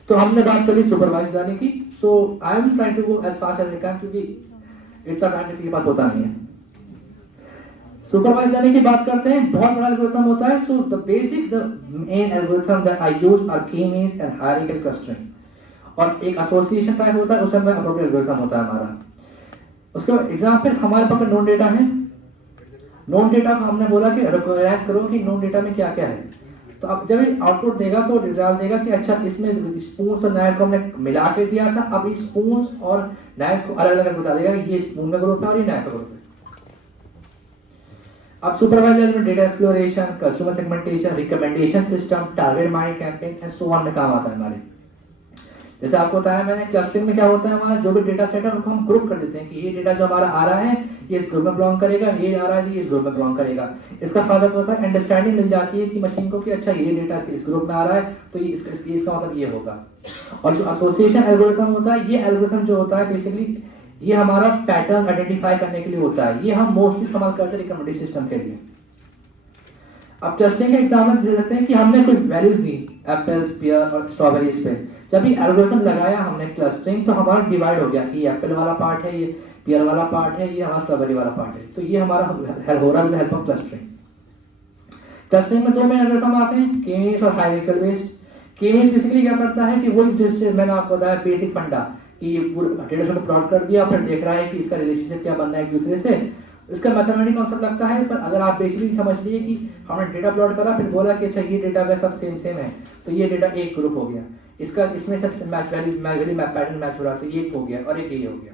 तो हमने बात कर ली सुपरवाइज लर्निंग की, so I am trying to go as fast as I can क्योंकि इतना टाइम किसी के पास होता नहीं है। सुपरवाइज लर्निंग की बात करते हैं, बहुत बड़ा एल्गोरिथम होता है। So the basic the main algorithm that I use are K means and hierarchical clustering, और एक एसोसिएशन टाइप होता है, उसमें अप्रोप्रिएट एल्गोरिथम होता है हमारा। उसके बाद एग्जांपल हमारे पास नोन डेटा है, नोन डेटा को हमने बोला कि रिकॉग्नाइज करो कि नोन डेटा में क्या क्या है, तो अब जब ये आउटपुट देगा तो रिजल्ट देगा कि अच्छा इसमें स्पून्स और नाइफ को हमने मिला के दिया था, अब इस स्पून्स और नाइफ को अलग अलग बता देगा ये स्पून का ग्रुप है और ये नाइफ का ग्रुप है। अब सुपरवाइजर में data exploration, customer segmentation, recommendation system, target market campaign and so on में काम आता है हमारे। जैसे आपको बताया मैंने, क्लस्टरिंग में क्या होता है, हमारा जो भी डेटा सेट है उसको हम ग्रुप कर देते हैं कि ये डेटा जो हमारा आ रहा है ये इस ग्रुप में बिलोंग करेगा, ये आ रहा है ये इस ग्रुप में बिलोंग करेगा। इसका फायदा क्या होता है, अंडरस्टैंडिंग मिल जाती है कि मशीन को कि अच्छा ये डेटा इस ग्रुप में आ रहा है तो ये इसका मतलब ये होगा। और जो एसोसिएशन एल्गोरिथम होता है, ये एल्गोरिथम जो होता है बेसिकली ये हमारा पैटर्न आइडेंटिफाई करने के लिए होता है, ये हम मोस्टली इस्तेमाल करते हैं रिकमेंडेशन सिस्टम के लिए। अब क्लस्टरिंग का एग्जांपल दे सकते हैं कि हमने कुछ वैल्यूज दी एप्पल्स, पेयर और स्ट्रॉबेरीज पे, जब ये एल्गोरिथम लगाया हमने क्लस्टरिंग तो हमारा डिवाइड हो गया कि ये एप्पल वाला पार्ट है, ये पेयर वाला पार्ट है, ये हमारा स्ट्रॉबेरी वाला पार्ट है, तो ये हमारा हो रहा है with help of clustering. Clustering में दो मेन एल्गोरिथम आते हैं, के मीन्स और हायरार्किकल बेस्ड। के मीन्स बेसिकली क्या करता है कि वो जैसे मैंने आपको बताया बेसिक फंडा कि ये पूरा डेटा सेट प्लॉट कर दिया, फिर देख रहा है कि इसका रिलेशनशिप क्या बनना है एक दूसरे से, इसका मैथमेटिकल कॉन्सेप्ट लगता है। पर अगर आप बेसिकली समझ लिए कि हमने डेटा प्लॉट करा फिर बोला कि अच्छा ये डेटा का सब सेम है तो ये डेटा एक ग्रुप हो गया, इसका इसमें सब match value map pattern match हो रहा, तो ये एक हो गया और एक ये हो गया।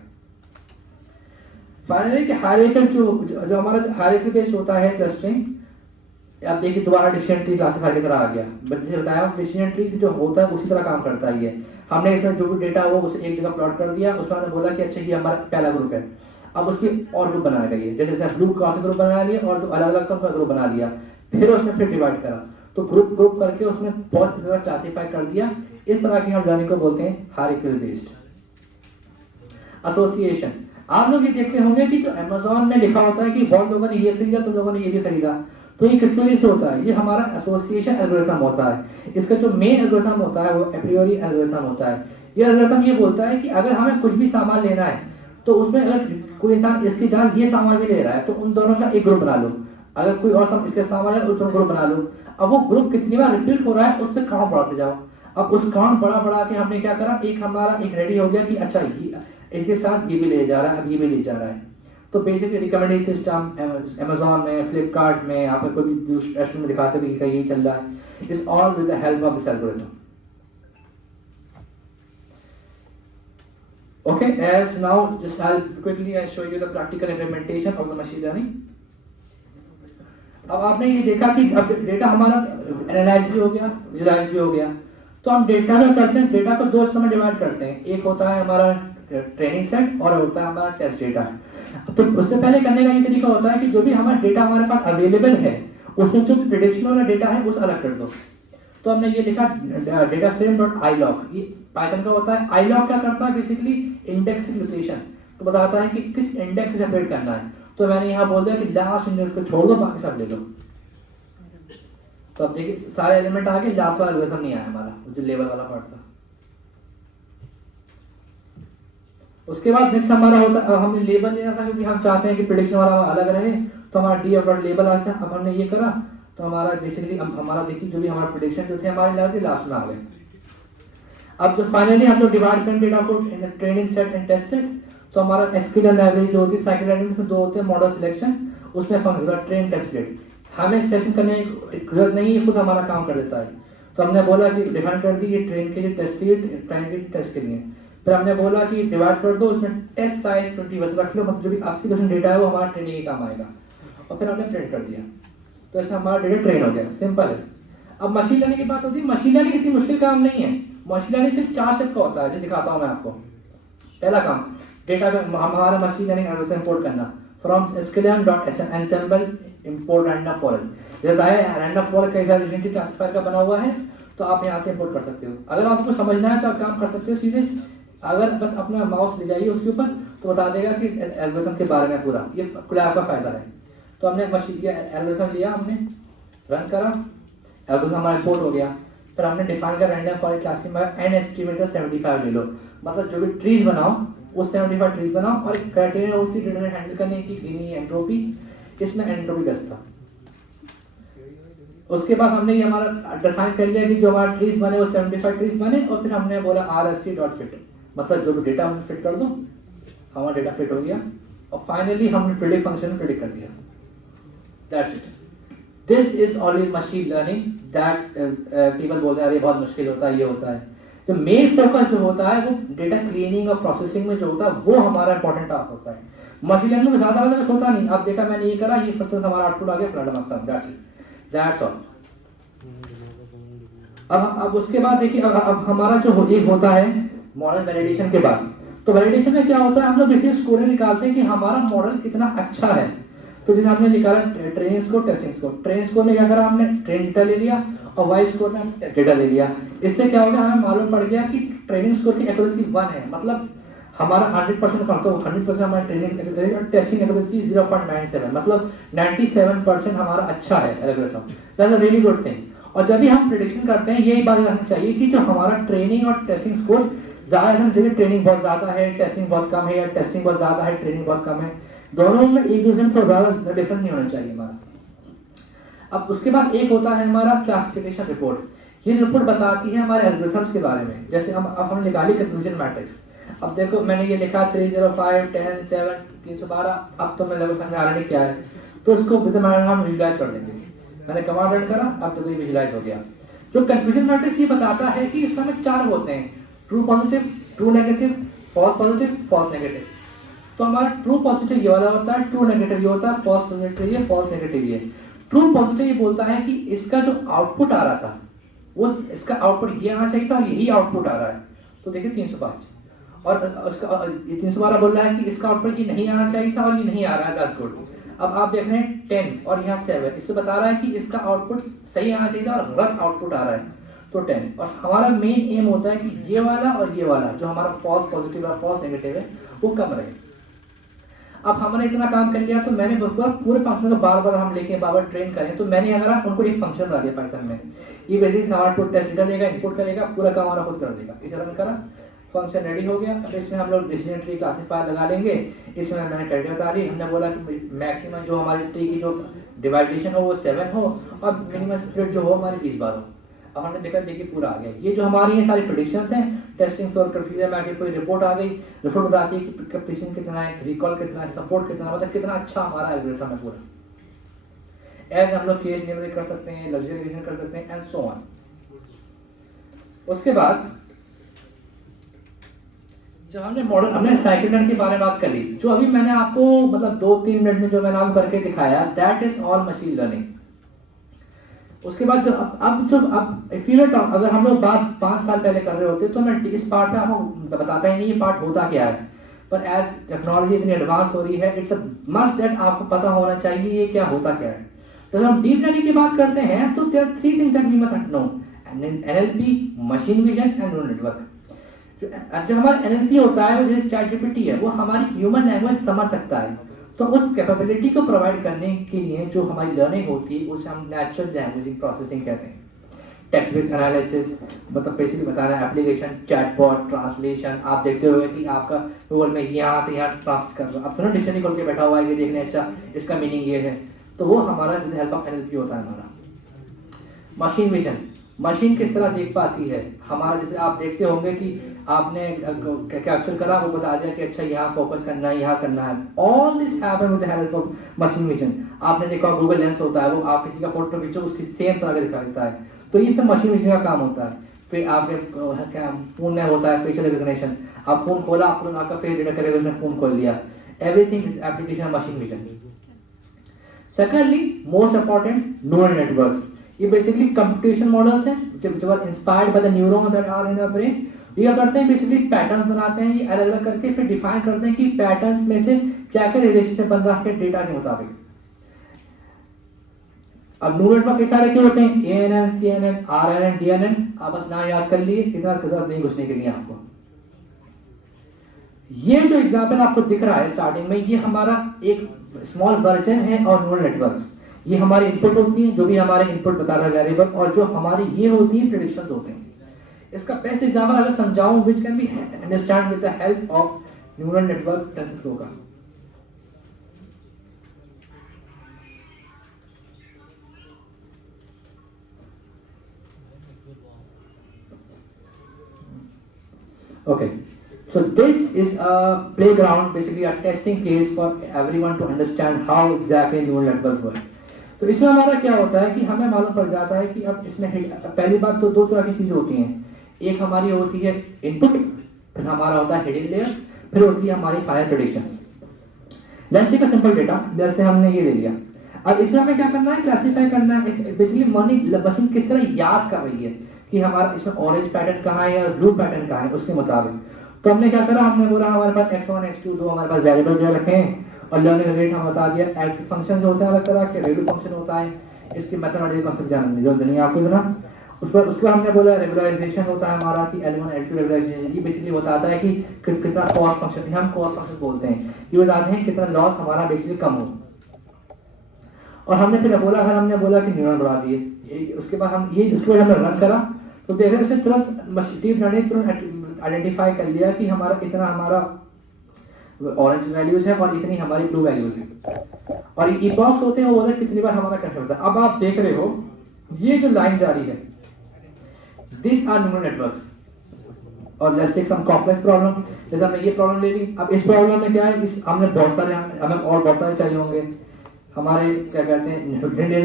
फाइनली कि हायरार्किकल जो हमारा हायरार्की बेस्ड होता है क्लस्टरिंग, आप देखिए दोबारा डिसीजन ट्री क्लासिफायर की तरह आ गया, जैसे बताया डिसीजन ट्री जो होता है उसी तरह काम करता है ये। हमने इसमें जो भी डेटा हो उसे एक जगह प्लॉट कर दिया, उसमें हमने बोला कि अच्छा ये हमारा पहला ग्रुप है, अब उसकी और ग्रुप बनाया गया, जैसे ब्लू क्लास ग्रुप बना लिया और जो अलग अलग का ग्रुप बना लिया, फिर उसने फिर डिवाइड करा, तो ग्रुप करके उसने बहुत तरह क्लासिफाई कर दिया। इस तरह की हम लर्निंग को बोलते हैं हायरार्किकल बेस्ड। एसोसिएशन, आप लोग ये देखते होंगे कि जो अमेज़न में लिखा होता है कि बहुत लोगों ने ये खरीदा तो लोगों ने ये भी खरीदा, तो ये किस वजह से होता है, ये हमारा एसोसिएशन एल्गोरिथम होता है। इसका जो मेन एल्गोरिथम होता है वो एप्रियोरी एल्गोरिथम होता है। ये एल्गोरिथम ये बोलता है कि अगर हमें कुछ भी सामान लेना है तो उसमें अगर कोई इंसान इसकी जगह ये सामान भी ले रहा है तो उन दोनों का एक ग्रुप बना लो, अगर कोई और इसके सामान है उसका ग्रुप बना लो। अब वो ग्रुप कितनी बार रिपीट हो रहा है उससे काउंट बढ़ाते जाओ। अब उस काउंट बढ़ा के हमने क्या करा, एक हमारा एक रेडी हो गया कि अच्छा ये इसके साथ ये भी ले जा रहा है, अब ये भी ले जा रहा है, तो बेसिकली रिकमेंडेशन सिस्टम अमेजोन में, फ्लिपकार्ट में, आप कोई भी रेस्टोरेंट में दिखाते हैं कि यही चल रहा है, is all with the help of this algorithm. Okay, as now just I'll quickly show you the practical implementation of the machine learning. अब आपने ये देखा कि अब डेटा हमारा एनालाइज भी हो गया, विजुलाइज भी हो गया, तो हम डेटा क्या करते हैं, डेटा को दो हिस्सों में डिवाइड करते हैं. एक होता है हमारा ट्रेनिंग सेट और होता है हमारा टेस्ट डेटा. तो उससे पहले करने का ये तरीका होता है कि जो भी हमारा डेटा हमारे पास अवेलेबल है उसमें जो प्रेडिक्शन वाला डेटा है उस अलग कर दो. तो हमने ये लिखा data frame dot I log, ये पाइथन का होता है. आई लॉग क्या करता है, बेसिकली इंडेक्स लोकेशन, तो बताता है कि किस इंडेक्स से सेपरेट करना है. तो मैंने यहाँ बोल दिया कि लास्ट इंडेक्स को छोड़ दो, बाकी सब ले लो. तो अब देखिए सारे एलिमेंट आ गए, लास्ट वाला एल्गोरिथम नहीं आया हमारा, जो लेवल वाला पार्ट था. उसके बाद नेक्स्ट हमारा होता है, हमने लेबल लेना था क्योंकि हम चाहते हैं कि प्रेडिक्शन वाला अलग रहे, तो हमारा डी डॉट लेबल आता है. अब हमने ये करा तो हमारा बेसिकली हमारा देखिए जो भी हमारा प्रेडिक्शन जो थे हमारे लेवल के लास्ट में आ गए. अब जो फाइनली हम लोग डिवाइड करें डेटा को in training set and test set, तो हमारा एसक्यूएल लाइब्रेरी जो होती है साइक्लोडायनेमिक्स में दो होते हैं, मॉडल सिलेक्शन, उसमें फंक्शन होता है ट्रेन टेस्ट डेट. हमें सिलेक्शन करने की जरूरत नहीं है, खुद हमारा काम कर देता है. तो हमने बोला कि डिफाइन कर दी ये ट्रेन के लिए टेस्ट के लिए, ट्रेन के टेस्ट के लिए. फिर हमने बोला कि डिवाइड कर दो, उसमें टेस्ट साइज 20% रख लो, मतलब जो भी 80% डेटा है वो हमारा ट्रेनिंग के काम आएगा. और फिर हमने प्रिंट कर दिया, तो ऐसे हमारा डेटा ट्रेन हो गया. सिंपल है. अब मशीन लर्निंग की बात होती है. मशीन लर्निंग इतनी मुश्किल काम नहीं है. मशीन लर्निंग सिर्फ 4 स्टेप का होता है, जो दिखाता हूं मैं आपको. पहला काम डेटा का हमारा मशीन लर्निंग एल्गोरिथम इंपोर्ट करना from sklearn.ensemble import random forest. ये है रैंडम फॉरेस्ट का आइडेंटिटी क्लासिफायर का बना हुआ है, तो आप यहाँ से इंपोर्ट कर सकते हो. अगर आपको समझना है तो आप काम कर सकते हो सीधे. अगर बस अपना माउस ले जाइए उसके ऊपर तो बता देगा कि एल्गोरिथम के बारे में पूरा. ये आपका फायदा है. तो हमने मशीन एल्गोरिथम लिया, हमने रन करा, एल्गोरिथम हमारा इंपोर्ट हो गया. फिर हमने डिफाइन कर random forest classifier n estimator 75 ले लो, मतलब जो भी ट्रीज बनाओ उस 75 ट्रीज बनाओ. और एक क्राइटेरिया होती है डेटा हैंडल करने की, एंट्रोपी. इसमें एंट्रोपी बेस्ट था. उसके बाद हमने ये हमारा डिफाइन कर लिया कि जो हमारा ट्रीज बने वो 75 ट्रीज बने. और फिर हमने बोला rfc.fit, मतलब जो भी डेटा हमने फिट कर दो, हमारा डेटा फिट हो गया. और फाइनली हमने प्रेडिक्ट फंक्शन में प्रेडिक्ट कर दिया. That's it. This is only machine learning that people बोलते हैं ये बहुत मुश्किल होता है, ये होता है. तो मेन फोकस जो होता है वो डेटा क्लीनिंग और प्रोसेसिंग में जो होता है वो हमारा इंपॉर्टेंट टास्क होता है. मशीन लर्निंग में ज्यादा कुछ होता नहीं. अब देखा मैंने ये करा, ये फंक्शन हमारा आउटपुट आ गया, प्रॉब्लम. That's all. अब उसके बाद देखिए अब हमारा जो एक होता है मॉडल वैलिडेशन के बाद. तो वैलिडेशन में क्या होता है, हम लोग बेसिक स्कोर निकालते हैं कि हमारा मॉडल कितना अच्छा है. तो जैसे हमने निकाला training score, testing score. Training score में क्या करा, हमने ट्रेन डेटा ले लिया और वाई स्कोर में टेस्ट डेटा ले लिया. इससे क्या हो गया, हमें मालूम पड़ गया कि ट्रेनिंग स्कोर की एक्यूरेसी 1 है, मतलब हमारा 100% कम, तो 100% हमारा ट्रेनिंग और टेस्टिंग एक्यूरेसी 0.97, मतलब 97% हमारा अच्छा है algorithm. That's a really good thing. और जब भी हम प्रेडिक्शन करते हैं यही बात रखनी चाहिए कि जो हमारा ट्रेनिंग और टेस्टिंग स्कोर ज्यादा है, ट्रेनिंग बहुत ज्यादा है, टेस्टिंग बहुत कम है, या टेस्टिंग बहुत ज्यादा है, ट्रेनिंग बहुत कम है, दोनों में एक दूसरे को ज्यादा डिफरेंस नहीं होना चाहिए हमारा. अब उसके बाद एक होता है हमारा क्लासिफिकेशन रिपोर्ट. ये रिपोर्ट बताती है हमारे एल्गोरिथम्स के बारे में. जैसे अब हमने निकाली कंफ्यूजन मैट्रिक्स. अब देखो मैंने ये लिखा 305 10 7 312. अब तो मैं लगभग समझ आ रहा है क्या है, तो उसको हम विजुलाइज कर देंगे. मैंने कमांड रन करा, अब तो ये विजुलाइज हो गया. जो कंफ्यूजन मैट्रिक्स ये बताता है कि इसमें 4 होते हैं, true positive, true negative, false positive, false negative. तो हमारा ट्रू पॉजिटिव ये वाला होता है, ट्रू नेगेटिव ये होता है, फॉल्स पॉजिटिव ये, फॉल्स नेगेटिव ये. ट्रू पॉजिटिव ये बोलता है कि इसका जो आउटपुट आ रहा था वो इसका आउटपुट ये आना चाहिए था और यही आउटपुट आ रहा है. तो देखिए 305. और उसका 312 बोल रहा है कि इसका आउटपुट ये नहीं आना चाहिए था और ये नहीं आ रहा है. That's good. अब आप देख रहे हैं 10 और यहाँ 7, इससे बता रहा है कि इसका आउटपुट सही आना चाहिए था और गलत आउटपुट आ रहा है, तो 10. और हमारा मेन एम होता है कि ये वाला और ये वाला जो हमारा फॉल्स पॉजिटिव और फॉल्स नेगेटिव है वो कम रहे. अब हमने इतना काम कर लिया, तो मैंने पूरे फंक्शन को बार बार हम लेके बार ट्रेन करें, तो मैंने अगर उनको एक फंक्शन बना दिया पाइथन में. ये बेसिकली हमारा टू टेस्ट डेटा लेगा, इंपोर्ट करेगा, पूरा काम हमारा खुद कर देगा. इसे रन करा, फंक्शन रेडी हो गया. अब इसमें हम लोग डिसीजन ट्री क्लासिफायर लगा लेंगे. इसमें मैंने क्राइटेरिया बता दी. हमने बोला कि मैक्सिमम जो हमारी ट्री की जो डिवाइडेशन हो वो 7 हो और मिनिमम स्प्लिट जो हो हमारी 20 बार हो. अब हमने देखा देखिए पूरा आ गया। ये जो हमारी ये सारी प्रेडिक्शंस हैं, टेस्टिंग फॉर कंफ्यूजन मैटर, कोई रिपोर्ट आ गई, रिपोर्ट बताती है कि पिकअप प्रेडिक्शन कितना है, रिकॉल कितना है, सपोर्ट कितना है, मतलब कितना अच्छा हमारा एल्गोरिथम है पूरा। एज हम लोग फेज न्यूमरिक कर सकते हैं, लग्जरिएशन कर सकते हैं एंड सो ऑन। उसके बाद जब हमने साइकिल के बारे में बात करी, जो अभी मैंने आपको मतलब 2-3 मिनट में जो मैंने आपको करके दिखाया, that is all machine learning. उसके बाद अगर हम लोग बात 5 साल पहले कर रहे होते तो मैं इस पार्ट में आपको बताता ही नहीं ये पार्ट होता क्या है, पर एज टेक्नोलॉजी इतनी एडवांस हो रही है, इट्स अ मस्ट दैट आपको पता होना चाहिए ये क्या होता क्या है। तो जब हम डीप लर्निंग की बात करते हैं तो there are 3 things that we must know, NLP, machine vision and neural network. जो हमारा एनएलपी होता है वो जैसे चैट जीपीटी है, वो हमारी ह्यूमन लैंग्वेज समझ सकता है, तो उस कैपेबिलिटी को प्रोवाइड करने के लिए जो हमारी लर्निंग होती है उसे हम नेचुरल लैंग्वेज प्रोसेसिंग कहते हैं। टेक्स्ट बेस्ड एनालिसिस मतलब बेसिकली बता रहा है, एप्लीकेशन, चैटबॉट, ट्रांसलेशन। आप देखते होंगे कि आपका गूगल में यहाँ से यहाँ ट्रांसलेट कर रहा है, अब तो ना डिक्शनरी खोल के बैठा हुआ है कि देखने अच्छा इसका मीनिंग ये है, तो वो हमारा हेल्प ऑफ एनएलपी होता है हमारा। मशीन विजन, मशीन किस तरह देख पाती है हमारा, जैसे आप देखते होंगे कि आपने कैप्चर करा, वो बता दिया कि अच्छा यहाँ फोकस करना है, यहाँ करना है। All this happen with the help of machine vision. आपने देखा गूगल लेंस होता है, वो आप किसी का फोटो खींचो उसकी सेम तरह का दिखा देता है, तो ये सब मशीन विजन का काम होता है। फिर आपके क्या फोन में होता है फेशियल रिकॉग्निशन, आप फोन खोला, आपका फेस डिटेक्ट करेगा, उसने फोन खोल लिया, everything is application machine vision. Secondly most important, neural networks. ये बेसिकली कंप्यूटेशन मॉडल्स हैं जो are inspired by the neurons that are in our brain. ये क्या करते हैं, बेसिकली पैटर्न्स बनाते हैं, ये अलग अलग करके फिर डिफाइन करते हैं कि पैटर्न्स में से क्या क्या रिलेशनशिप बन रहा है डेटा के मुताबिक। अब न्यूरल नेटवर्क के सारे क्या होते हैं, एएनएन, सीएनएन, आरएनएन, डीएनएन। आप बस नाम याद कर लिए, इतना जरूरत नहीं घुसने के लिए आपको। ये जो एग्जांपल आपको दिख रहा है स्टार्टिंग में, ये हमारा एक स्मॉल वर्जन है और न्यूरल नेटवर्क्स। ये हमारी इनपुट होती है, जो भी हमारे इनपुट बता रहा है वेरिएबल, और जो हमारी ये होती है प्रेडिक्शंस होते हैं। इसका बेस्ट एग्जांपल अगर समझाऊं which can be understand with the help of neural network TensorFlow का। Okay, so this is a playground, basically a testing case for everyone to understand how exactly neural network work. तो इसमें हमारा क्या होता है कि हमें मालूम पड़ जाता है कि अब इसमें पहली बात तो 2 तरह की चीजें होती हैं। एक हमारी होती है इनपुट, फिर हमारा होता है हिडन लेयर, फिर होती है हमारी final prediction. Let's take a simple data, जैसे हमने ये ले लिया। अब इसमें हमें क्या करना है, क्लासिफाई करना है बेसिकली मशीन किस तरह याद कर रही है कि हमारा इसमें ऑरेंज पैटर्न कहाँ है या ब्लू पैटर्न कहाँ है, उसके मुताबिक। तो हमने क्या करा, हमने बोला हमारे पास x1 x2 दो हमारे पास वेरिएबल जो रखे हैं, और लर्निंग रेट हम बता दिया। एक्टिव फंक्शन जो होता है अलग तरह के, रेडियो फंक्शन होता है, इसकी मैथमेटिकल कांसेप्ट जानने की जरूरत नहीं है आपको इतना। उसको हमने बोला रेगुलराइजेशन होता है हमारा कि L1 L2 रेगुलराइजेशन। ये बेसिकली बताता है कि कितना कॉस्ट फंक्शन, हम कॉस्ट फंक्शन बोलते हैं, ये बताते हैं कितना लॉस हमारा बेसिकली कम हो। और हमने फिर हमने बोला कि न्यूरॉन बढ़ा दिए। उसके बाद हमने रन करा तो देखा इससे तुरंत डीप लर्निंग तुरंत आइडेंटिफाई कर लिया कि हमारा इतना हमारा ऑरेंज वैल्यूज है और इतनी हमारी ब्लू वैल्यूज है, और ये बॉक्स होते हैं वो होता है कितनी बार हमारा कट होता है। अब आप देख रहे हो ये जो लाइन जा रही है, दिस आर न्यूरल नेटवर्क्स। और let's take some complex problem, जैसे हमने ये प्रॉब्लम ले ली। अब इस प्रॉब्लम में क्या है, हमने बहुत सारे, हमें और बहुत सारे चाहिए होंगे, हमारे क्या कहते हैं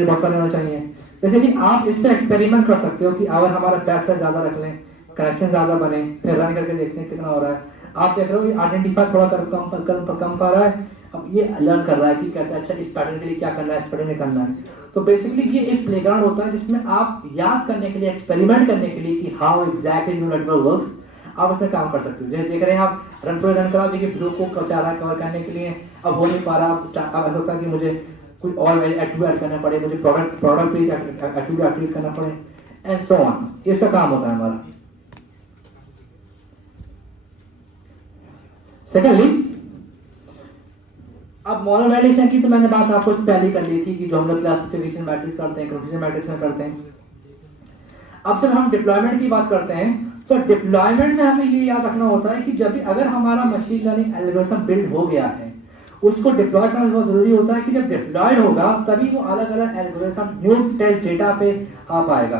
बहुत सारे होने चाहिए। बेसिकली आप इस पर एक्सपेरिमेंट कर सकते हो कि अगर हमारा पैसा ज्यादा रख लें, कनेक्शन ज्यादा बने, फिर रन करके देखते हैं कितना हो रहा है। आप देख रहे हो ये आइडेंटिफाई थोड़ा कम पा रहा है, अब ये लर्न कर रहा है कि कहता है अच्छा इस पैटर्न के लिए क्या करना है, इस पैटर्न में करना है। तो बेसिकली ये एक प्लेग्राउंड होता है जिसमें आप याद करने के लिए, एक्सपेरिमेंट करने के लिए कि how exactly neural network works, आप उसमें काम कर सकते हो। जैसे देख रहे हैं आप रन करा, देखिए ब्लू को चाह रहा है कवर करने के लिए, अब हो नहीं पा रहा, अब ऐसा होता है कि मुझे कुछ और एट्रीब्यूट ऐड करना पड़े, मुझे प्रोडक्ट पेज एट्रीब्यूट एक्टिवेट करना पड़े एंड सो ऑन। ये सब काम होता है हमारा। सेकेंडली, अब मॉडल वैलिडेशन की तो मैंने बात आपको पहले कर ली थी कि जो हम लोग क्लासिफिकेशन मैट्रिक्स करते हैं, कंफ्यूजन मैट्रिक्स में करते हैं। अब जब हम डिप्लॉयमेंट की बात करते हैं तो डिप्लॉयमेंट में हमें ये याद रखना होता है कि जब भी अगर हमारा मशीन लर्निंग एल्गोरिथम बिल्ड हो गया है, उसको डिप्लॉय करना बहुत जरूरी होता है कि जब डिप्लॉय होगा तभी वो अलग अलग एल्गोरिथम न्यू टेस्ट डेटा पे आ पाएगा।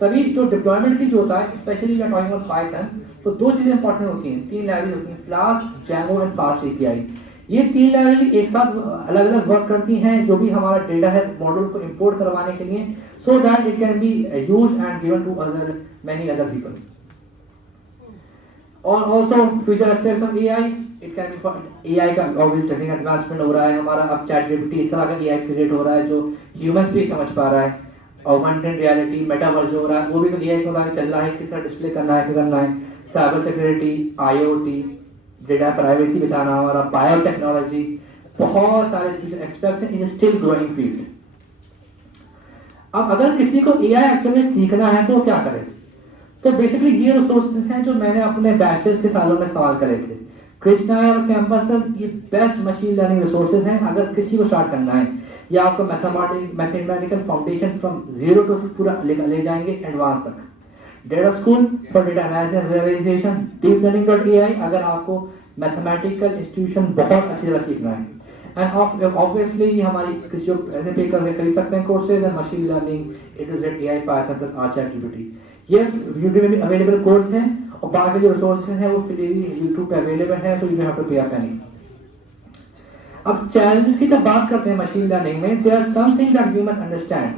तभी जो डिप्लॉयमेंट की जो होता है, specially we are talking about Python, तो दो चीजें इंपॉर्टेंट होती हैं, तीन लाइब्रेरी होती हैं, flask, Django and fast API. ये तीन लाइब्रेरी एक साथ अलग अलग वर्क करती हैं जो भी हमारा डेटा है मॉड्यूल को इंपोर्ट करवाने के लिए, so that it can be used and given to other many other people. और also future aspects of AI, it can be AI का ऑब्वियस टेक्निकल एडवांसमेंट हो रहा है हमारा, अब चैट जीपीटी इस तरह का एआई क्रिएट हो रहा है जो ह्यूमंस भी समझ पा रहा है, ऑगमेंटेड रियलिटी, मेटावर्स जो हो रहा है वो भी तो एआई को आगे चल रहा है, किस तरह डिस्प्ले करना है, क्या करना है, cyber security, IoT, data privacy बचाना हमारा, बायोटेक्नोलॉजी, बहुत सारे फ्यूचर एस्पेक्ट्स हैं, इज स्टिल ग्रोइंग फील्ड। अब अगर किसी को एआई एक्चुअली सीखना है तो वो क्या करे? तो बेसिकली ये रिसोर्सेज हैं जो मैंने अपने बैचलर्स के सालों में इस्तेमाल करे थे। कृष्णा और कैंपस ये बेस्ट मशीन लर्निंग रिसोर्सेज हैं अगर किसी को स्टार्ट करना है, या आपको mathematical foundation from zero to पूरा ले जाएंगे एडवांस तक। Data school for data analysis realisation, deep लर्निंग.ai अगर आपको मैथमेटिकल इंस्टीट्यूशन बहुत अच्छी तरह सीखना है, एंड ऑब्वियसली ये हमारी किसी जो ऐसे पे करके खरीद सकते हैं courses and machine learning A to Z AI Python plus ChatGPT, ये यूट्यूब में भी अवेलेबल कोर्स हैं, और बाकी जो रिसोर्सेज हैं वो फ्री यूट्यूब पे अवेलेबल हैं, so you don't have to pay a पेनी। अब चैलेंजेस की जब बात करते हैं मशीन लर्निंग में, there are something that we must understand.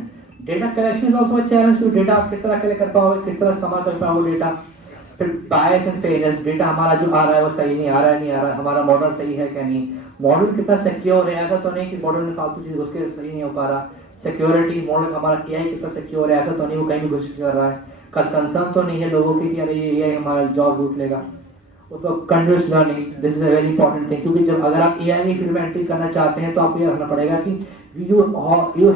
Data collection is also a challenge, तो डेटा आप किस तरह कलेक्ट कर पाओगे, किस तरह इस्तेमाल कर पाओगे डेटा। फिर बायस एंड फेयरनेस, डेटा हमारा जो आ रहा है वो सही नहीं आ रहा है, नहीं आ रहा है, हमारा मॉडल सही है क्या नहीं, मॉडल कितना सिक्योर है, ऐसा तो नहीं कि मॉडल में फालतू चीज उसके सही नहीं हो पा रहा, सिक्योरिटी, मॉडल हमारा एआई कितना सिक्योर है, ऐसा तो नहीं वो कहीं भी घुस कर रहा है, कंसर्न तो नहीं है लोगों की कि अरे ये एआई हमारा जॉब लूट लेगा। उसको continuous learning, this is a very important thing, क्योंकि जब अगर आप एआई की फील्ड में एंट्री करना चाहते हैं तो आपको ये रखना पड़ेगा कि you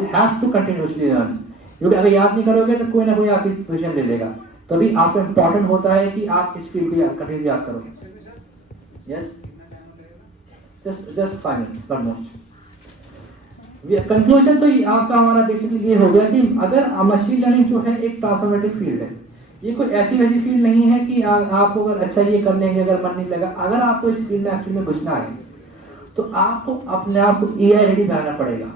have to continuously learn, क्योंकि अगर याद नहीं करोगे तो कोई ना कोई आपकी पोजीशन ले लेगा। तो अभी आपको इंपॉर्टेंट होता है कि आप इस फील्ड को कंटिन्यूअसली याद करो। यस, जस्ट 5 minutes पर मोस्ट। कंक्लूजन तो आपका हमारा बेसिकली ये हो गया कि अगर मशीन लर्निंग जो है एक ट्रांसफॉर्मेटिव फील्ड है, ये कोई ऐसी वैसी फील्ड नहीं है कि आपको अगर अच्छा ये कर लेंगे अगर मन नहीं लगा, अगर आपको इस फील्ड में एक्चुअली में घुसना है तो आपको अपने आप को एआई रेडी बनाना पड़ेगा,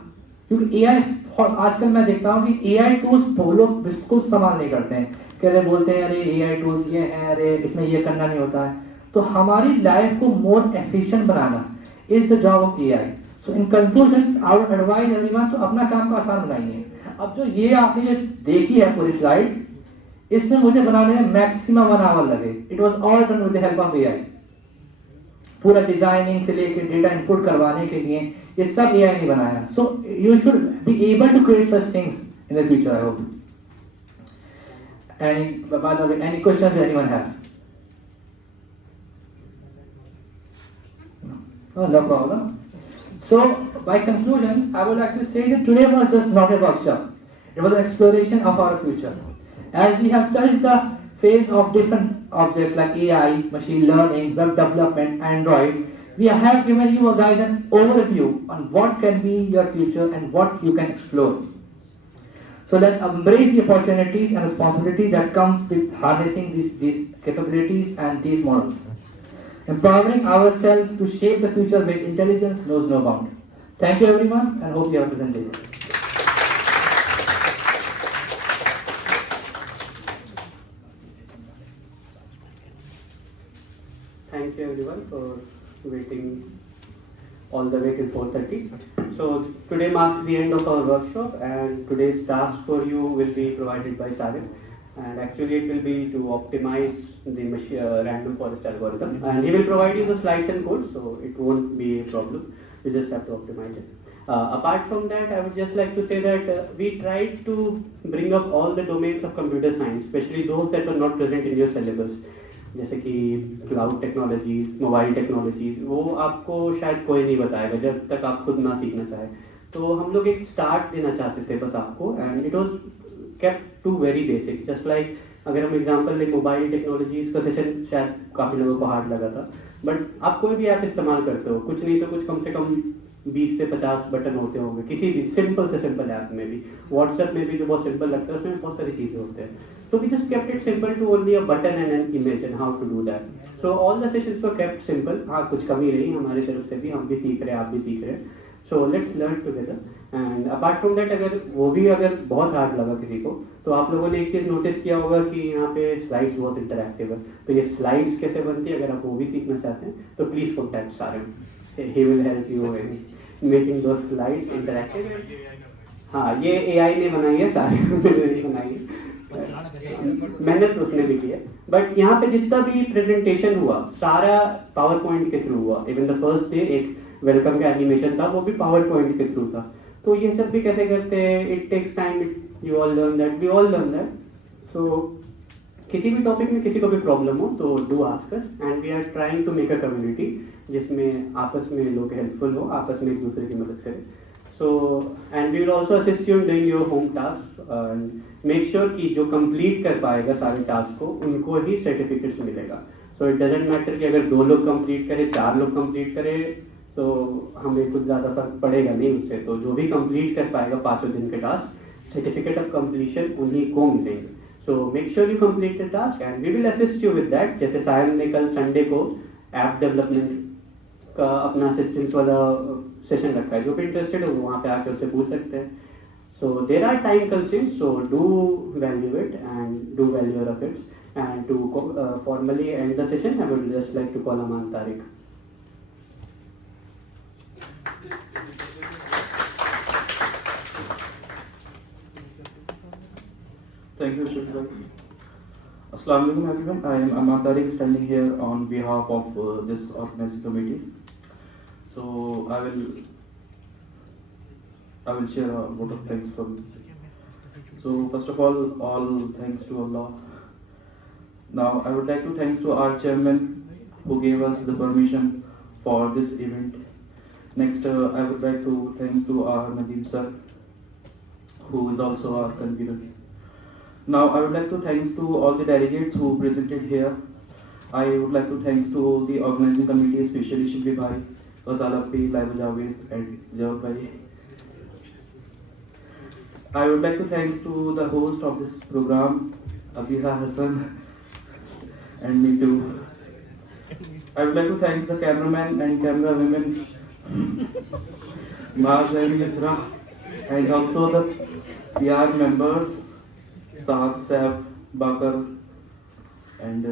क्योंकि एआई आजकल मैं देखता हूँ कि एआई टूल्स लोग बिल्कुल इस्तेमाल नहीं करते हैं, कहते बोलते हैं अरे एआई टूल्स ये हैं, अरे इसमें ये करना नहीं होता है। तो हमारी लाइफ को more efficient banana is the job of AI. So in conclusion I would advise everyone, तो अपना काम को आसान बनाइए। अब जो ये आपने जो देखी है पूरी स्लाइड, इसमें मुझे बनाने में मैक्सिमम 1 आवर लगे। It was all done with the help of AI. पूरा डिजाइनिंग से लेकर डेटा इनपुट करवाने के लिए ये सब एआई ने बनाया। So you should be able to create such things in the future, I hope. Any questions anyone has? No problem. So, by conclusion, I would like to say that today was just not a workshop. It was an exploration of our future. As we have touched the phase of different objects like AI, machine learning, web development, Android, we have given you guys an overview on what can be your future and what you can explore. So let's embrace the opportunities and responsibilities that come with harnessing these capabilities and these models. Empowering ourselves to shape the future where intelligence knows no bound. Thank you everyone and hope you have a pleasant day. Thank you everyone for waiting all the way till 4:30. So today marks the end of our workshop, and today's task for you will be provided by Sarin, and actually it will be to optimize the random forest algorithm, and he will provide you the slides and code, so it won't be a problem. You just have to optimize it. Apart from that, I would just like to say that we tried to bring up all the domains of computer science, especially those that were not present in your syllabus. जैसे कि cloud technologies, mobile technologies, वो आपको शायद कोई नहीं बताएगा जब तक आप खुद ना सीखना चाहे। तो हम लोग एक स्टार्ट देना चाहते थे बस आपको, and it was kept to very basic. Just like अगर हम एग्जांपल ले, मोबाइल टेक्नोलॉजीज का सेशन शायद काफ़ी लोगों को हार्ड लगा था, बट आप कोई भी ऐप इस्तेमाल करते हो, कुछ नहीं तो कुछ कम से कम 20 से 50 बटन होते होंगे किसी भी सिंपल से सिंपल ऐप में भी। व्हाट्सएप में भी जो बहुत सिंपल लगता है उसमें बहुत सारी चीज़ें होते हैं। So we just kept it simple to only a button and an image and how to do that. So all the sessions were kept simple. हाँ कुछ कमी नहीं हमारी तरफ से भी, हम भी सीख रहे हैं, आप भी सीख रहे हैं. So let's learn together. And apart from that अगर वो भी अगर बहुत हार्ड लगा किसी को, तो आप लोगों ने एक चीज़ नोटिस किया होगा कि यहाँ पे स्लाइड्स बहुत इंटरैक्टिव है। तो ये स्लाइड्स कैसे बनती है, अगर आप वो भी सीखना चाहते हैं तो please contact Sarang, he will help you in making दो स्लाइड्स इंटरैक्टिव। हाँ, ये AI ने बनाई है, सारंग ने बनाई है, मेहनत उसने भी की है। बट यहाँ पे जितना भी प्रेजेंटेशन हुआ सारा पावर पॉइंट के थ्रू हुआ। इवन द फर्स्ट डे एक वेलकम का एनिमेशन था, वो भी पावर पॉइंट के थ्रू था। तो ये सब भी कैसे करते हैं, it takes time, you all learn that, we all learn that. So किसी भी टॉपिक में किसी को भी प्रॉब्लम हो तो do ask us, and we are trying to make a community जिसमें आपस में लोग हेल्पफुल हो, आपस में एक दूसरे की मदद करें। So and we will also assist you in doing your home task, make sure कि जो कंप्लीट कर पाएगा सारे टास्क को उनको ही सर्टिफिकेट्स मिलेगा। सो इट डजेंट मैटर कि अगर 2 लोग कंप्लीट करें, 4 लोग कंप्लीट करें, तो हमें कुछ ज़्यादा फर्क पड़ेगा नहीं उससे। तो जो भी कंप्लीट कर पाएगा 5 दिन के टास्क, सर्टिफिकेट ऑफ कंप्लीशन उन्हीं को मिलेंगे। So make sure you complete the task and we will assist you with that. जैसे सायन ने कल संडे को ऐप डेवलपमेंट का अपना असिस्टेंस वाला सेशन रखा है, जो भी इंटरेस्टेड हो वहाँ पे आकर उससे पूछ सकते हैं। So there are time constraints, so do value it and do value your efforts. And to formally end the session, I would just like to call Aman Tariq. Thank you, Shukla. Assalamu alaikum everyone. I am Aman Tariq, standing here on behalf of this organizing committee. So I will share a vote of thanks from me. So first of all thanks to Allah. Now I would like to thanks to our chairman who gave us the permission for this event. Next, I would like to thanks to our Nadeem sir, who is also our convener. Now I would like to thanks to all the delegates who presented here. I would like to thanks to the organizing committee, especially Shibli Bhai, Ghazal Appi, Laiba Javed, and Jawad Bhai. I would like to thanks to the host of this program, Abiha Hassan, and me too. I would like to thanks the cameraman and camera women, Maz and Yusra, and also the PR members, Saad, Saif, Bakar, and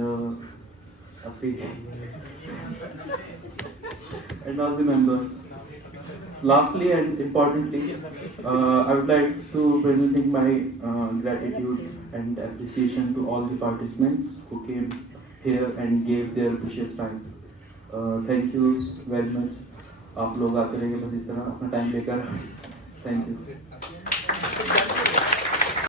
Afi, and all the members. Lastly and importantly, I would like to presenting my gratitude and appreciation to all the participants who came here and gave their precious time. Thank you very much. आप लोग आते रहिए बस इस तरह अपना time लेकर. Thank you.